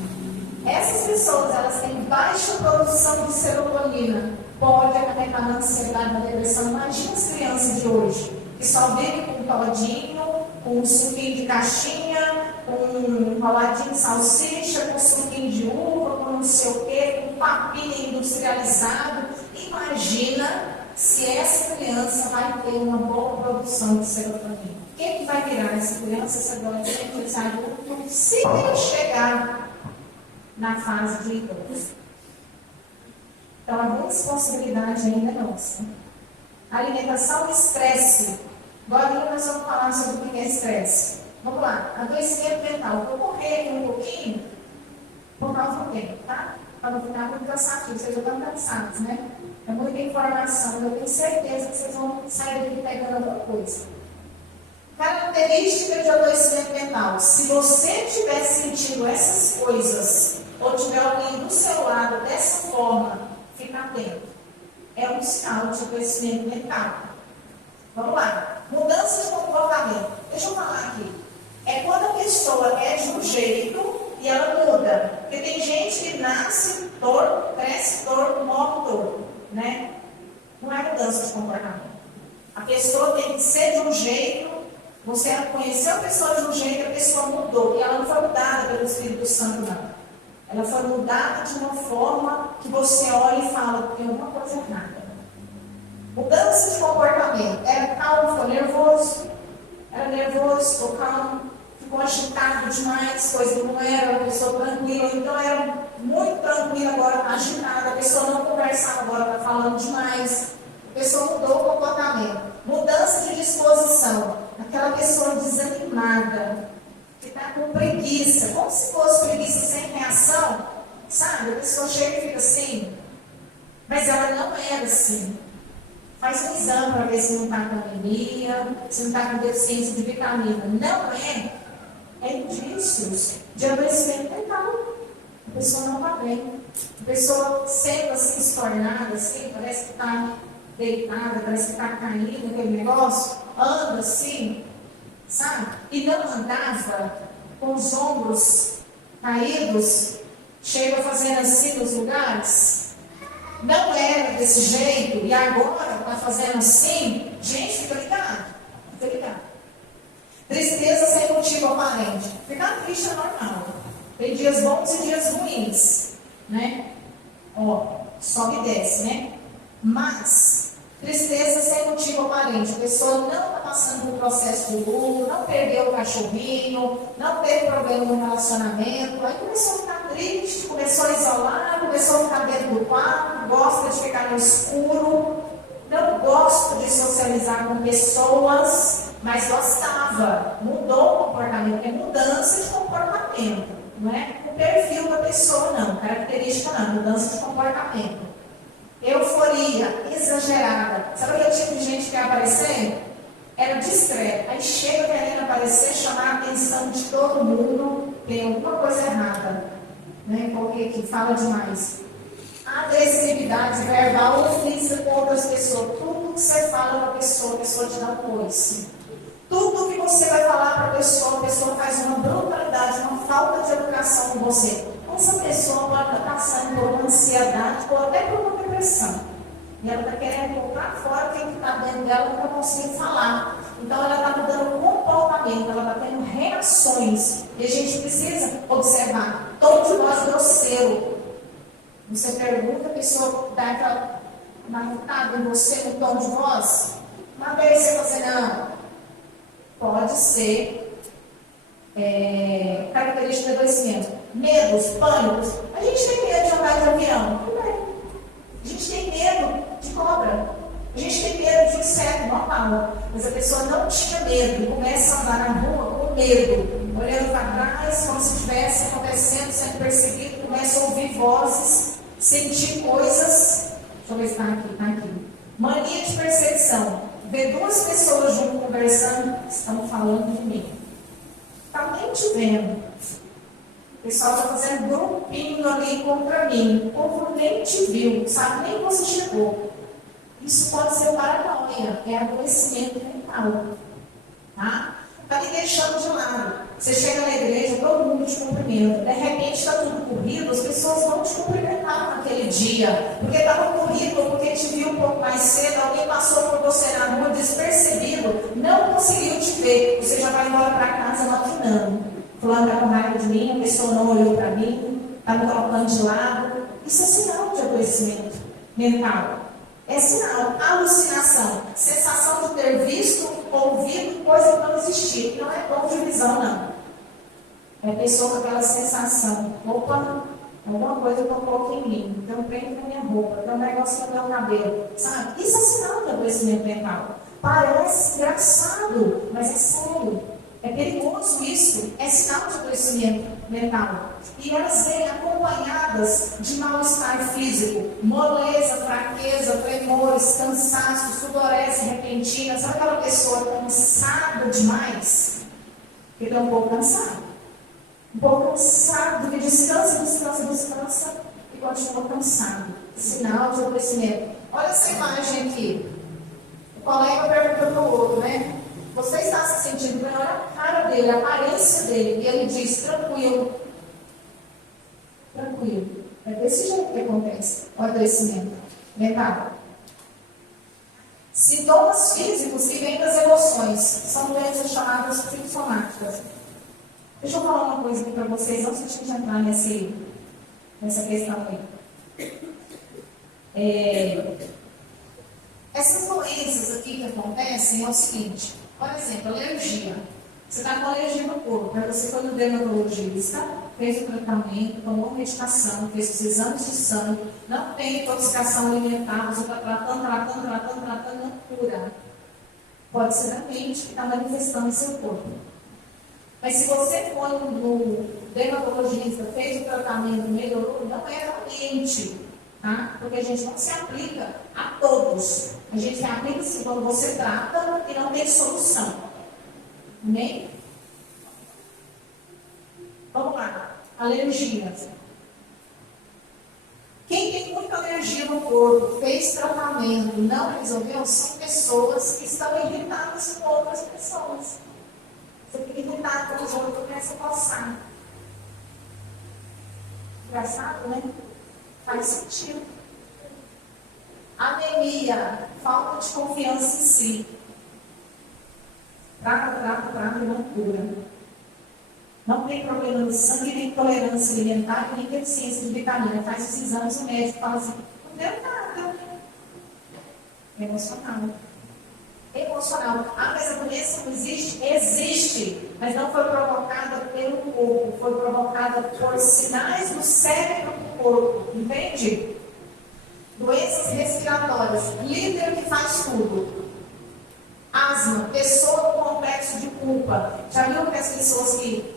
essas pessoas elas têm baixa produção de serotonina, pode acarretar na ansiedade, na depressão. Imagina as crianças de hoje, que só vivem com todinho, com um suquinho de caixinha, com um enroladinho de salsicha, com suquinho de uva, com não sei o quê, com papinha industrializado. Imagina se essa criança vai ter uma boa produção de serotonina. O que vai virar essa criança, essa adolescente, esse adulto, se ele chegar na fase de idoso? Então, a responsabilidade ainda é nossa. Alimentação e estresse. Agora nós vamos falar sobre o que é estresse. Vamos lá, adoecimento mental. Vou correr aqui um pouquinho, por causa do tempo, tá? Para não ficar muito cansativo, vocês já estão cansados, né? É muita informação, eu tenho certeza que vocês vão sair daqui pegando alguma coisa. Característica de adoecimento mental. Se você estiver sentindo essas coisas, ou estiver alguém do seu lado dessa forma, fica atento. É um sinal de adoecimento mental. Vamos lá. Mudança de comportamento. Deixa eu falar aqui. É quando a pessoa é de um jeito e ela muda. Porque tem gente que nasce torto, cresce torto, morre torto. Né? Não é mudança de comportamento. A pessoa tem que ser de um jeito. Você conheceu a pessoa de um jeito, a pessoa mudou. E ela não foi mudada pelo Espírito Santo, não. Ela foi mudada de uma forma que você olha e fala, tem alguma coisa errada. Mudança de comportamento. Era calmo, ficou nervoso. Era nervoso, ficou calmo. Ficou agitado demais, coisa que não era, uma pessoa tranquila. Então era muito tranquila, agora está agitada. A pessoa não conversava, agora está falando demais. A pessoa mudou o comportamento. Mudança de disposição. Aquela pessoa desanimada, que está com preguiça, como se fosse preguiça sem reação, sabe? A pessoa chega e fica assim, mas ela não era assim. Faz um exame para ver se não está com anemia, se não está com deficiência de vitamina. Não é indícios de adoecimento mental. A pessoa não está bem. A pessoa sendo assim, estornada, assim, parece que está deitada, parece que está caindo aquele negócio, anda assim, sabe? E não andava com os ombros caídos, chega fazendo assim nos lugares. Não era desse jeito, e agora está fazendo assim. Gente, fica ligado. Fica ligado. Tristeza sem motivo aparente. Ficar triste é normal. Tem dias bons e dias ruins, né? Ó, sobe e desce, né? Mas tristeza sem motivo aparente. A pessoa não está passando por um processo de luto, não perdeu o cachorrinho, não teve problema no relacionamento. Aí começou a ficar triste, começou a isolar, começou a ficar dentro do quarto, gosta de ficar no escuro. gosto de socializar com pessoas, mas gostava. Mudou o comportamento, é mudança de comportamento, não é o perfil da pessoa, não, característica não, mudança de comportamento. Euforia exagerada. Sabe aquele tipo de gente que ia aparecer? Era discreto. Aí chega querendo aparecer, chamar a atenção de todo mundo, tem alguma coisa errada, né? Porque que fala demais. Agressividade verbal ou física com outras pessoas. Tudo que você fala para a pessoa te dá um coice. Tudo que você vai falar para a pessoa faz uma brutalidade, uma falta de educação com você. Essa pessoa pode estar passando por uma ansiedade ou até por uma depressão. E ela está querendo colocar fora quem está dentro dela para conseguir falar. Então ela está mudando o comportamento, ela está tendo reações. E a gente precisa observar. Tom de voz grosseiro. Você pergunta, a pessoa dá aquela marretada em você no tom de voz. Uma vez você fazer, não. Pode ser característica de adoecimento. Medos, pânicos. A gente tem medo de andar de avião. Tudo bem. A gente tem medo de cobra. A gente tem medo de inseto, normal. Mas a pessoa não tinha medo e começa a andar na rua com medo, olhando para trás, como se estivesse acontecendo, sendo perseguido, começa a ouvir vozes, sentir coisas. Deixa eu ver se está aqui, está aqui. Mania de perseguição. Vê duas pessoas juntas conversando, estão falando de mim. Está nem te vendo. O pessoal está fazendo grupinho ali contra mim. O povo nem te viu, sabe? Nem você chegou. Isso pode ser paranoia, é adoecimento mental. Tá? Está me deixando de lado. Você chega na igreja, todo mundo te cumprimenta. De repente está tudo corrido, as pessoas vão te cumprimentar naquele dia. Porque estava corrido, porque te viu um pouco mais cedo, alguém passou por você na rua despercebido, não conseguiu te ver. Você já vai embora para casa maquinando. Fulano está com raiva de mim, a pessoa não olhou para mim, está me colocando de lado. Isso é sinal de adoecimento mental. É sinal, alucinação, sensação de ter visto, ouvido, coisa que não existia. Não é dom de visão, não. É a pessoa com aquela sensação, opa, alguma coisa tocou aqui em mim, tem um prêmio na minha roupa, tem um negócio no meu cabelo, sabe? Isso é sinal de adoecimento mental. Parece engraçado, mas é sério. É perigoso isso, é sinal de adoecimento mental. E elas vêm acompanhadas de mal-estar físico, moleza, fraqueza, tremores, cansaço, sudorese repentina. Sabe aquela pessoa cansada demais? Que está um pouco cansado. Um pouco cansado, que descansa e continua cansado. Sinal de adoecimento. Olha essa imagem aqui. O colega pergunta para o outro, né? Você está se sentindo bem? Olha a cara dele, a aparência dele. E ele diz, tranquilo. Tranquilo. É desse jeito que acontece o adoecimento mental. Sintomas físicos que vêm das emoções. São doenças chamadas psicossomáticas. Deixa eu falar uma coisa aqui para vocês, antes de entrar nessa questão aí. Essas doenças aqui que acontecem é o seguinte. Por exemplo, alergia. Você está com alergia no corpo, aí você foi no dermatologista, fez o tratamento, tomou medicação, fez os exames de sangue, não tem intoxicação alimentar, você está tratando, não cura. Pode ser da mente que está manifestando no seu corpo. Mas se você foi no dermatologista, fez o tratamento, melhorou, não é da mente. Tá? Porque a gente não se aplica a todos. A gente se aplica assim, quando você trata e não tem solução. Amém? Vamos lá. Alergias. Quem tem muita alergia no corpo, fez tratamento, não resolveu, são pessoas que estão irritadas com outras pessoas. Você fica irritado com os outros, começa a coçar. Engraçado, né? Faz sentido. Anemia, falta de confiança em si. Trata, não cura. Não tem problema no sangue, nem intolerância alimentar, nem deficiência de vitamina. Faz os exames, o médico fala assim, não deu nada. Emocional. Ah, mas a doença não existe? Existe, mas não foi provocada pelo corpo, foi provocada por sinais do cérebro do corpo, entende? Doenças respiratórias, líder que faz tudo. Asma, pessoa com complexo de culpa. Já viu que as pessoas que,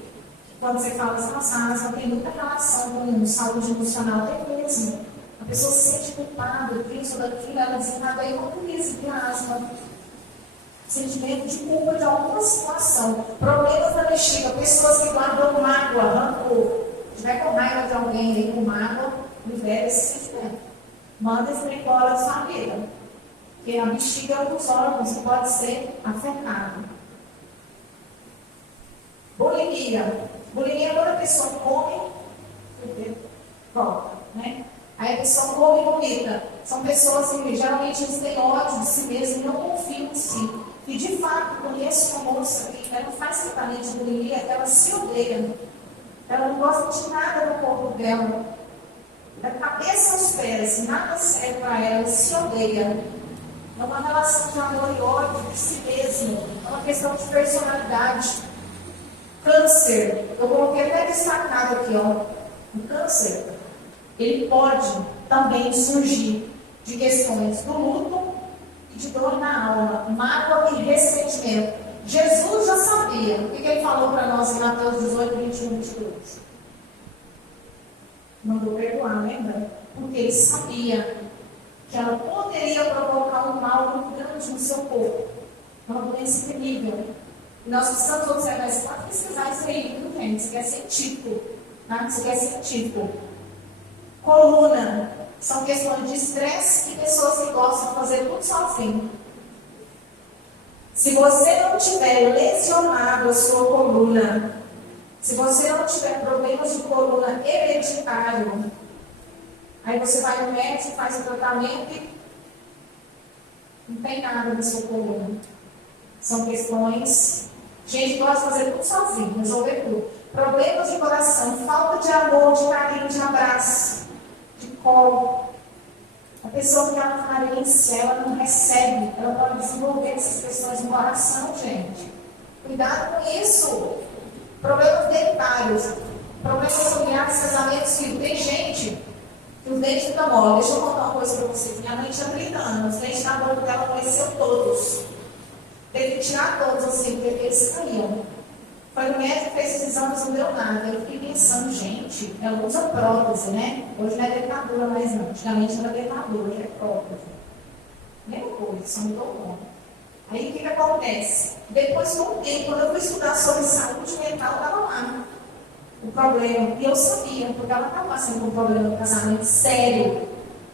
quando você fala assim, nossa, a asma tem muita relação com saúde emocional, tem mesmo. A pessoa se sente culpada, disso, daquilo, ela desencadeia uma crise de asma. Sentimento de culpa de alguma situação. Problemas da bexiga, pessoas que guardam mágoa, rancor. Se tiver com raiva de alguém aí com mágoa, libera esse sentimento. Manda esse trem embora da sua vida. Porque a bexiga é um dos órgãos que pode ser afetado. Bulimia. Bulimia é quando a pessoa come, volta, né? Aí a pessoa come e vomita. São pessoas que geralmente eles têm ódio de si mesmo e não confiam em si. E de fato, conheço uma moça que ela não faz tratamento de bulimia, ela se odeia. Ela não gosta de nada do corpo dela. Da cabeça aos pés, nada serve para ela, ela se odeia. É uma relação de amor e ódio de si mesmo. É uma questão de personalidade. Câncer. Eu coloquei até destacado aqui, ó. O câncer, ele pode também surgir de questões do luto e de dor na alma, mágoa e ressentimento. Jesus já sabia. O que ele falou para nós em Mateus 18, 21, 22? Mandou perdoar, lembra? Porque ele sabia que ela poderia provocar um mal muito grande no seu corpo. Uma doença terrível. E nós precisamos observar isso. Pode pesquisar isso aí, viu, gente? Isso aqui é científico. Tá? Isso aqui é científico. Coluna. São questões de estresse e pessoas que gostam de fazer tudo sozinho. Se você não tiver lesionado a sua coluna, se você não tiver problemas de coluna hereditário, aí você vai no médico, faz o tratamento e não tem nada na sua coluna. São questões. Gente gosta de fazer tudo sozinho, resolver tudo. Problemas de coração, falta de amor, de carinho, de abraço, de colo. A pessoa que está na carência, ela não recebe, ela pode desenvolver essas questões no coração, gente. Cuidado com isso. Problemas dentários, problemas familiares, casamentos, filhos. Tem gente que os dentes ficam mole. Deixa eu contar uma coisa para vocês. Minha mãe tinha 30 anos, os dentes da boca dela apareceram todos. Teve que tirar todos assim, porque eles caíam. Foi no médico, fez esses exames, não deu nada. Eu fiquei pensando, gente, ela usa prótese, né? Hoje não é dentadura mais não. Antigamente era dentadura, hoje é prótese. Mesma coisa, só mudou o nome. Aí o que acontece? Depois de um tempo, quando eu fui estudar sobre saúde mental, estava lá o problema. E eu sabia, porque ela estava passando por um problema de casamento sério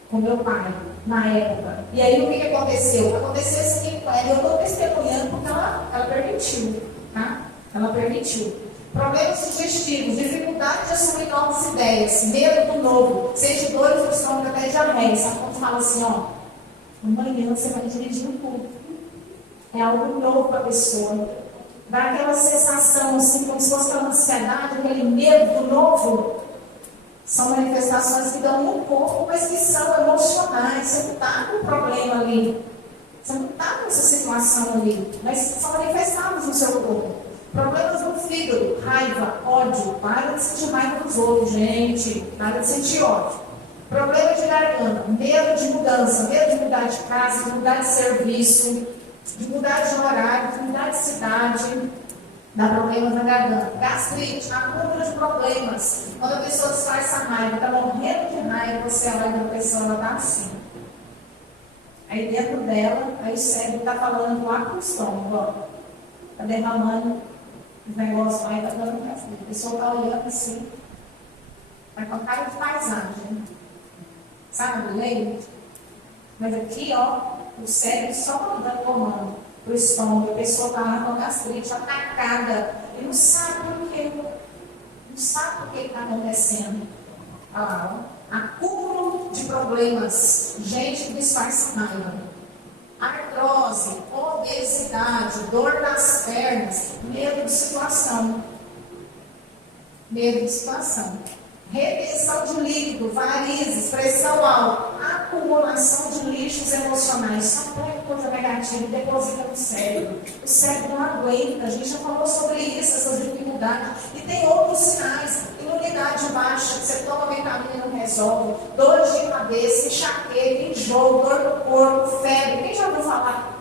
com meu pai, na época. E aí o que aconteceu? Aconteceu o seguinte com ela, e eu estou testemunhando porque ela permitiu, tá? Ela permitiu. Problemas digestivos, dificuldade de assumir novas ideias, medo do novo, seja dores no estômago até diarreia. Sabe quando fala assim, ó, amanhã você vai dirigir um culto. É algo novo para a pessoa. Dá aquela sensação, assim, como se fosse aquela ansiedade, aquele medo do novo. São manifestações que dão no corpo, mas que são emocionais. Você não está com problema ali. Você não está com essa situação ali. Mas são manifestados no seu corpo. Problemas no fígado, raiva, ódio. Para de sentir raiva dos outros, gente. Para de sentir ódio. Problema de garganta, medo de mudança, medo de mudar de casa, de mudar de serviço, de mudar de horário, de mudar de cidade. Dá problemas na garganta. Gastrite, acúmulo de problemas. Quando a pessoa disfarça a raiva, está morrendo de raiva, você olha para a pessoa, ela está assim. Aí dentro dela, aí o cérebro está falando lá com o estômago, ó. Está derramando os negócios lá e está dando gastrite. A pessoa está olhando assim, vai com a cara de paisagem. Sabe do leite? Mas aqui, ó, o cérebro só dando comando para o estômago. A pessoa está lá com a gastrite atacada. E não sabe por quê. Não sabe por que está acontecendo. Olha lá, ó. Acúmulo de problemas. Gente que disfarça raiva. Artrose, obesidade, dor nas pernas, medo de situação. Medo de situação. Retenção de líquido, varizes, pressão alta, acumulação de lixos emocionais. Só pega coisa negativa e deposita no cérebro. O cérebro não aguenta. A gente já falou sobre isso, essas dificuldades. E tem outros sinais. Imunidade baixa, você toma toma vitamina, não resolve. Dores de cabeça, enxaqueca, enjoo, dor no corpo, febre. Quem já ouviu falar?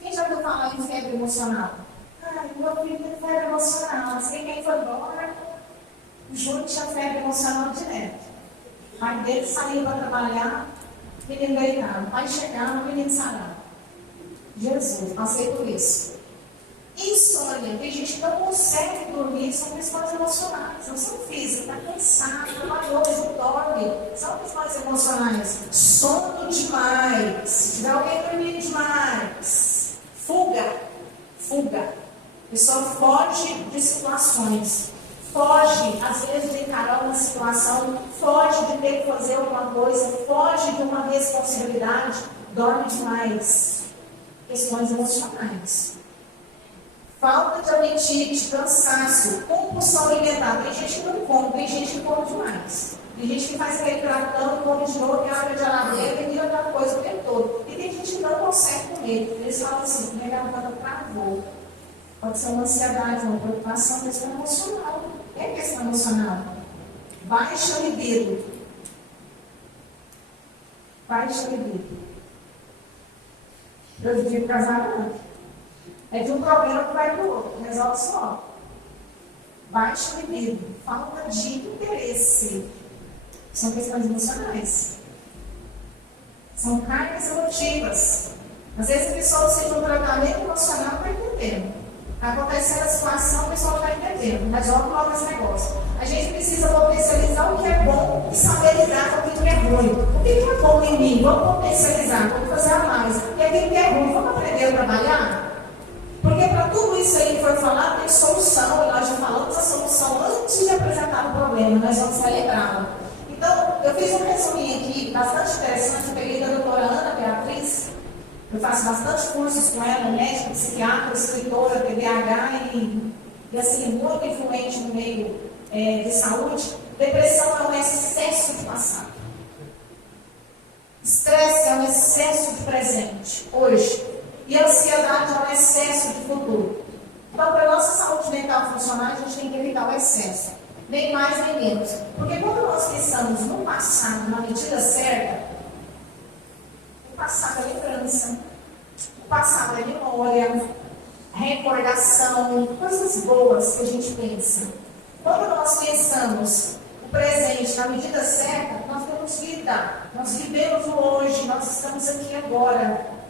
Quem já ouviu falar em febre emocional? Ai, meu filho tem febre emocional. Assim, quem foi embora, junte a febre emocional direto. O pai dele saiu para trabalhar, o menino deitado. O pai chegava, o menino sarava. Jesus, passei por isso. Insônia, tem gente que não consegue dormir, são questões emocionais, não são físicas, está cansado, trabalhou, não dorme, são questões emocionais. Sono demais, se tiver alguém dormindo demais, fuga. A pessoa foge de situações, foge, às vezes, de encarar uma situação, foge de ter que fazer alguma coisa, foge de uma responsabilidade, dorme demais. Questões emocionais. Falta de apetite, cansaço, compulsão alimentar. Tem gente que não come, tem gente que come demais. Tem gente que faz aquele tratão, come de novo, que abre a geladeira e vira outra coisa o tempo todo. E tem gente que não consegue comer. Eles falam assim, minha garganta travou. Pode ser uma ansiedade, uma preocupação, questão emocional. É questão emocional. Baixa libido. Baixa libido. Prejudica o casamento. É de um problema que vai para o outro, resolve só. Baixa libido, falta de interesse. São questões emocionais. São cargas emotivas. Às vezes a pessoa precisa de um tratamento emocional para entender. Acontecendo a situação, o pessoal está entendendo. Resolve logo esse negócio. A gente precisa potencializar o que é bom e saber lidar com o que é ruim. O que é bom em mim? Vamos potencializar, vamos fazer a mais. E aquilo que é ruim, vamos aprender a trabalhar? Porque para tudo isso aí que foi falado, tem solução. E nós já falamos a solução antes de apresentar o problema. Nós vamos celebrá-lo. Então, eu fiz um resuminho aqui, bastante interessante. Eu peguei da doutora Ana Beatriz. Eu faço bastante cursos com ela, médica, psiquiatra, escritora, TDAH e assim, muito influente no meio de saúde. Depressão é um excesso de passado. Estresse é um excesso de presente, hoje. E ansiedade é um excesso de futuro. Então, para a nossa saúde mental funcionar, a gente tem que evitar o excesso. Nem mais, nem menos. Porque quando nós pensamos no passado, na medida certa, o passado é lembrança. O passado é memória, recordação, coisas boas que a gente pensa. Quando nós pensamos o presente na medida certa, nós temos vida. Nós vivemos o hoje, nós estamos aqui agora.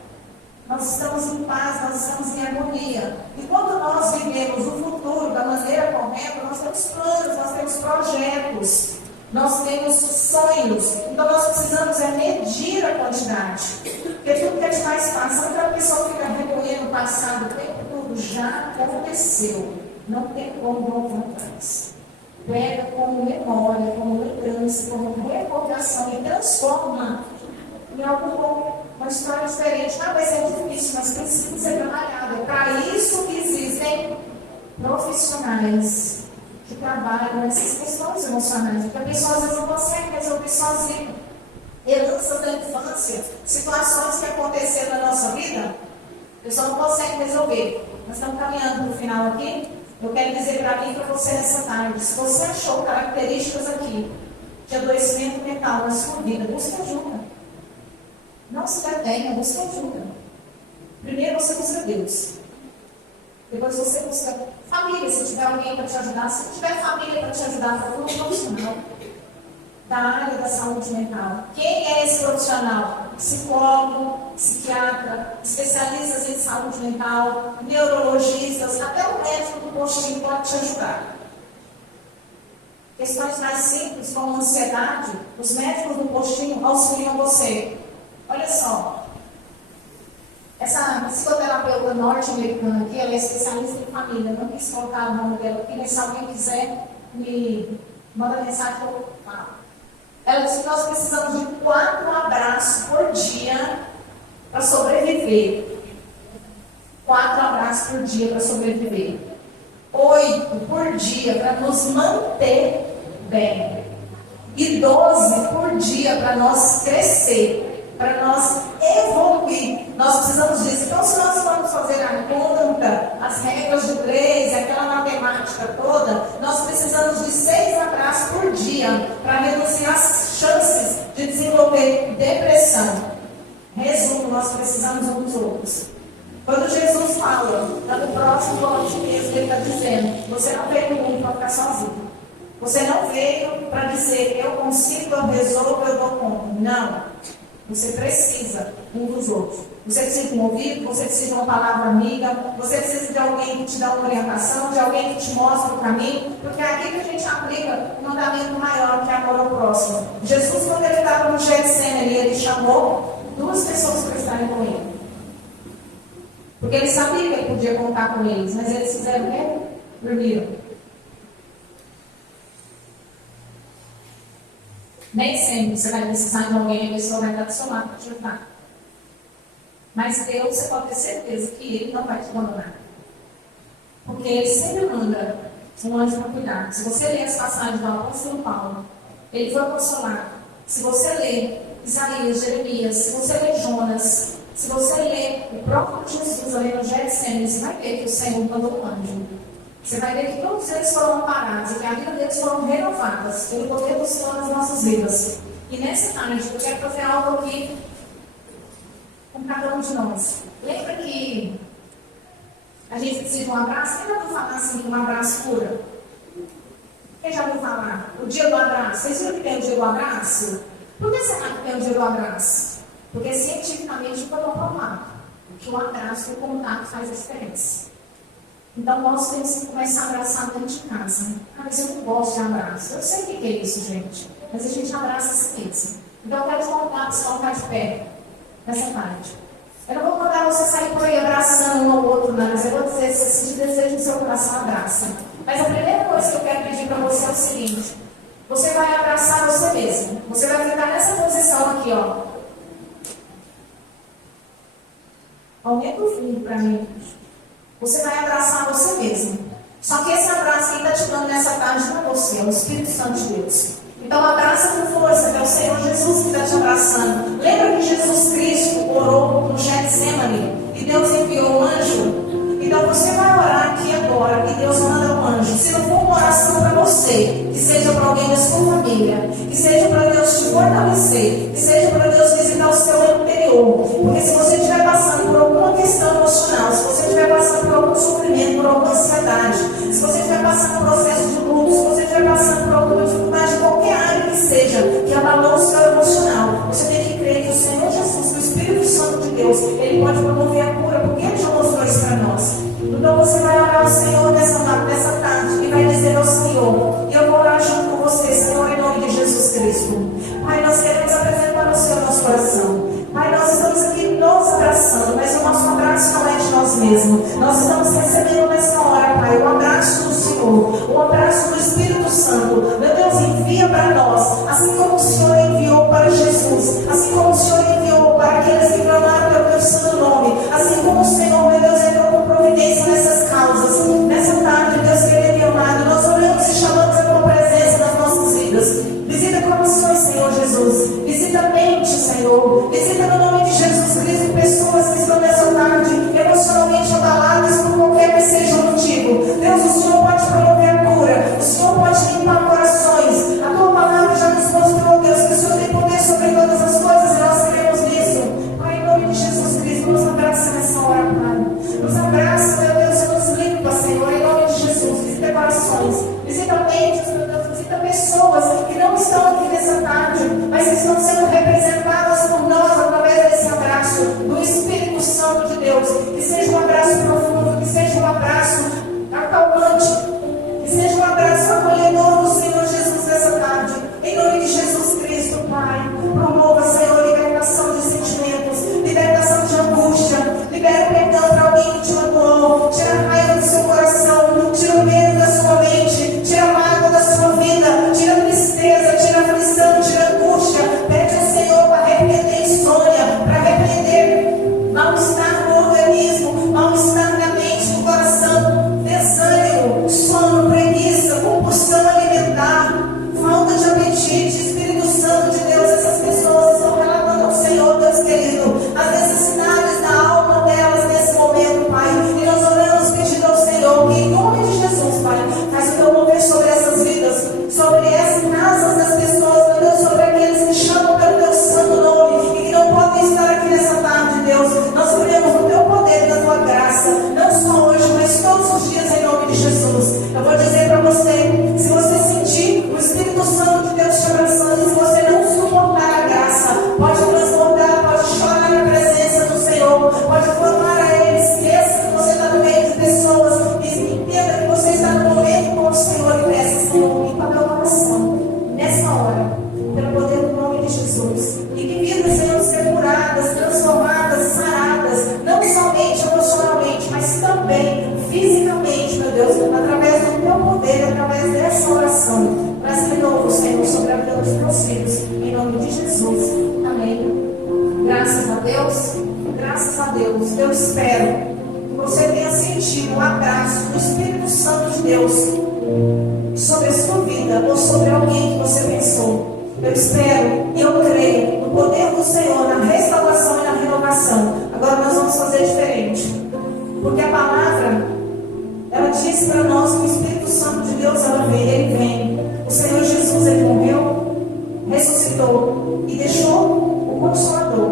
Nós estamos em paz, nós estamos em harmonia. E quando nós vivemos o futuro da maneira correta, nós temos planos, nós temos projetos, nós temos sonhos. Então nós precisamos medir a quantidade. Porque tudo que a gente faz passando, aquela pessoa fica recolhendo o passado, o tempo todo já aconteceu. Não tem como voltar atrás. Pega como memória, como lembrança, como recordação e transforma em algo bom. Uma história diferente. Não vai ser difícil, mas precisa ser trabalhada. É para isso que existem profissionais que trabalham nessas questões emocionais. Porque a pessoa às vezes não consegue resolver sozinha. Heranças da infância, situações que aconteceram na nossa vida, a pessoa não consegue resolver. Nós estamos caminhando para o final aqui. Eu quero dizer para mim e para você nessa tarde. Se você achou características aqui de adoecimento mental na sua vida, busque ajuda. Não se detenha, busque ajuda. Primeiro você busca Deus. Depois você busca família, se tiver alguém para te ajudar. Se não tiver família para te ajudar, procura um profissional da área da saúde mental. Quem é esse profissional? Psicólogo, psiquiatra, especialistas em saúde mental, neurologistas, até o médico do postinho pode te ajudar. Questões mais simples, como ansiedade, os médicos do postinho auxiliam você. Olha só, essa psicoterapeuta norte-americana aqui, ela é especialista em família. Não quis colocar o nome dela aqui, mas se alguém quiser, me manda mensagem que eu falo. Ela disse que nós precisamos de 4 abraços por dia para sobreviver. 4 abraços por dia para sobreviver. 8 por dia para nos manter bem. E 12 por dia para nós crescer, para nós evoluir. Nós precisamos disso. Então, se nós vamos fazer a depressão. Resumo, nós precisamos uns dos outros. Quando Jesus fala, no próximo volante mesmo, ele está dizendo, você não veio no mundo para ficar sozinho. Você não veio para dizer, eu consigo, eu resolvo, eu dou conta. Não. Você precisa um dos outros. Você precisa de um ouvido, você precisa de uma palavra amiga, você precisa de alguém que te dá uma orientação, de alguém que te mostra o caminho, porque é aqui que a gente aplica um mandamento maior, que é amor ao próximo. Jesus, quando ele estava no Getsemane, ele chamou 2 pessoas para estarem com ele. Porque ele sabia que ele podia contar com eles, mas eles fizeram o quê? Dormiram. Nem sempre você vai precisar de alguém, a pessoa vai estar do seu lado para te ajudar. Mas Deus, você pode ter certeza que Ele não vai te abandonar. Porque Ele sempre manda um anjo para cuidar. Se você ler as passagens do apóstolo Paulo, ele foi consolado. Se você ler Isaías, Jeremias, se você ler Jonas, se você ler o próprio Jesus ali no Getsemane, você vai ver que o Senhor mandou um anjo. Você vai ver que todos eles foram amparados e que a vida deles foram renovadas pelo poder do Senhor nas nossas vidas. E nessa tarde, eu quero fazer algo aqui com cada um de nós. Lembra que a gente precisa de um abraço? Quem já ouviu falar assim que um abraço cura? Quem já ouviu falar? O dia do abraço. Vocês viram que tem o dia do abraço? Por que será que tem o dia do abraço? Porque cientificamente foi comprovado que o abraço e o contato faz a diferença. Então nós temos que começar a abraçar dentro de casa. Ah, mas eu não gosto de abraço. Eu sei o que é isso, gente. Mas a gente abraça a si mesmo. Então eu quero te convidar para se colocar de pé nessa tarde. Eu não vou mandar você sair por aí abraçando um ao outro, não. Mas eu vou dizer, se você sentir desejo no seu coração, abraça. Mas a primeira coisa que eu quero pedir para você é o seguinte. Você vai abraçar você mesmo. Você vai ficar nessa posição aqui, ó. Aumenta o fundo para mim. Você vai abraçar você mesmo. Só que esse abraço que está te dando nessa tarde não é você, é o Espírito Santo de Deus. Então abraça com força, que é o Senhor Jesus que está te abraçando. Lembra que Jesus Cristo orou no Getsemane e Deus enviou um anjo? Então você vai orar aqui agora e Deus manda um anjo. Se não for uma oração para você, que seja para alguém da sua família, que seja para Deus te fortalecer, que seja para Deus visitar o seu interior. Porque se você estiver passando por alguma questão emocional, se você estiver passando por algum sofrimento, por alguma ansiedade, se você estiver passando por um processo de luto, se você estiver passando por alguma dificuldade, qualquer área que seja, que abalou o seu emocional, você tem que crer que o Senhor Jesus, o Espírito Santo de Deus, Ele pode promover a cura, porque Ele já mostrou isso para nós. Então você vai orar ao Senhor nessa tarde e vai dizer ao Senhor, e eu vou orar junto com você, Senhor, em nome de Jesus Cristo. Pai, nós queremos apresentar ao Senhor nosso coração. Pai, nós estamos aqui nos abraçando, mas o nosso abraço não é de nós mesmos. Nós estamos recebendo nessa hora, Pai, o abraço do Senhor, o abraço do Espírito Santo. Meu Deus, envia para nós, assim como o Senhor enviou para Jesus, assim como o Senhor enviou para aqueles que clamaram pelo teu santo nome, assim como o Senhor, meu Deus, entrou com providência nessas causas. Nessa tarde, Deus querido e amado, nós oramos e chamamos a tua presença nas nossas vidas. Visita corações, Senhor Jesus. Visita a mente, Senhor. Visita no nome de Jesus Cristo pessoas que estão nessa tarde emocionalmente abaladas por qualquer que seja o motivo. Deus, o Senhor pode promover a cura. O Senhor pode limpar corações. A tua palavra já nos mostrou, Deus, que o Senhor tem poder sobre todas as coisas e nós queremos isso. Pai, em nome de Jesus Cristo, nos abraça nessa hora, Pai. Nos abraça, meu Deus, e nos limpa, Senhor, em nome de Jesus. Visita corações. Visita mentes, meu Deus. Visita pessoas que não estão aqui nessa tarde, mas que estão sendo representadas por nós através sobre a vida dos meus filhos. Em nome de Jesus. Amém. Graças a Deus. Graças a Deus. Eu espero que você tenha sentido o abraço do Espírito Santo de Deus sobre a sua vida ou sobre alguém que você pensou. Eu espero e eu creio no poder do Senhor, na restauração e na renovação. Agora nós vamos fazer diferente. Porque a palavra, ela diz para nós que o Espírito Santo de Deus, ele vem. O Senhor Jesus, ele morreu, ressuscitou e deixou o Consolador.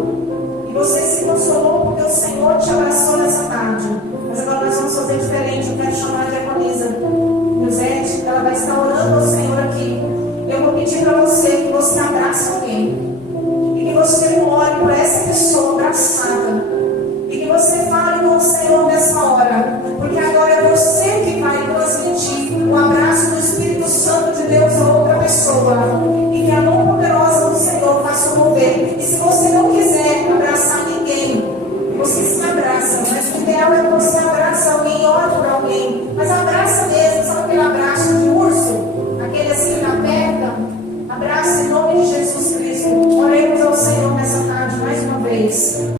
E você se consolou porque o Senhor te abraçou nessa tarde. Mas agora nós vamos fazer diferente. Eu quero chamar a diaconisa Josete, ela vai estar orando ao Senhor aqui. Eu vou pedir para você que você abrace alguém. E que você ore por essa pessoa abraçada. E que você fale com o Senhor nessa hora. Porque agora é você que vai transmitir o abraço do Espírito Santo de Deus a outra pessoa. E que a mão poderosa do Senhor faça mover. E se você não quiser abraçar ninguém, você se abraça. Mas o ideal é que você abraça alguém e ore por alguém. Mas abraça mesmo, sabe aquele abraço de urso? Aquele assim que aperta. Abraça em nome de Jesus Cristo. Oremos ao Senhor nessa tarde mais uma vez.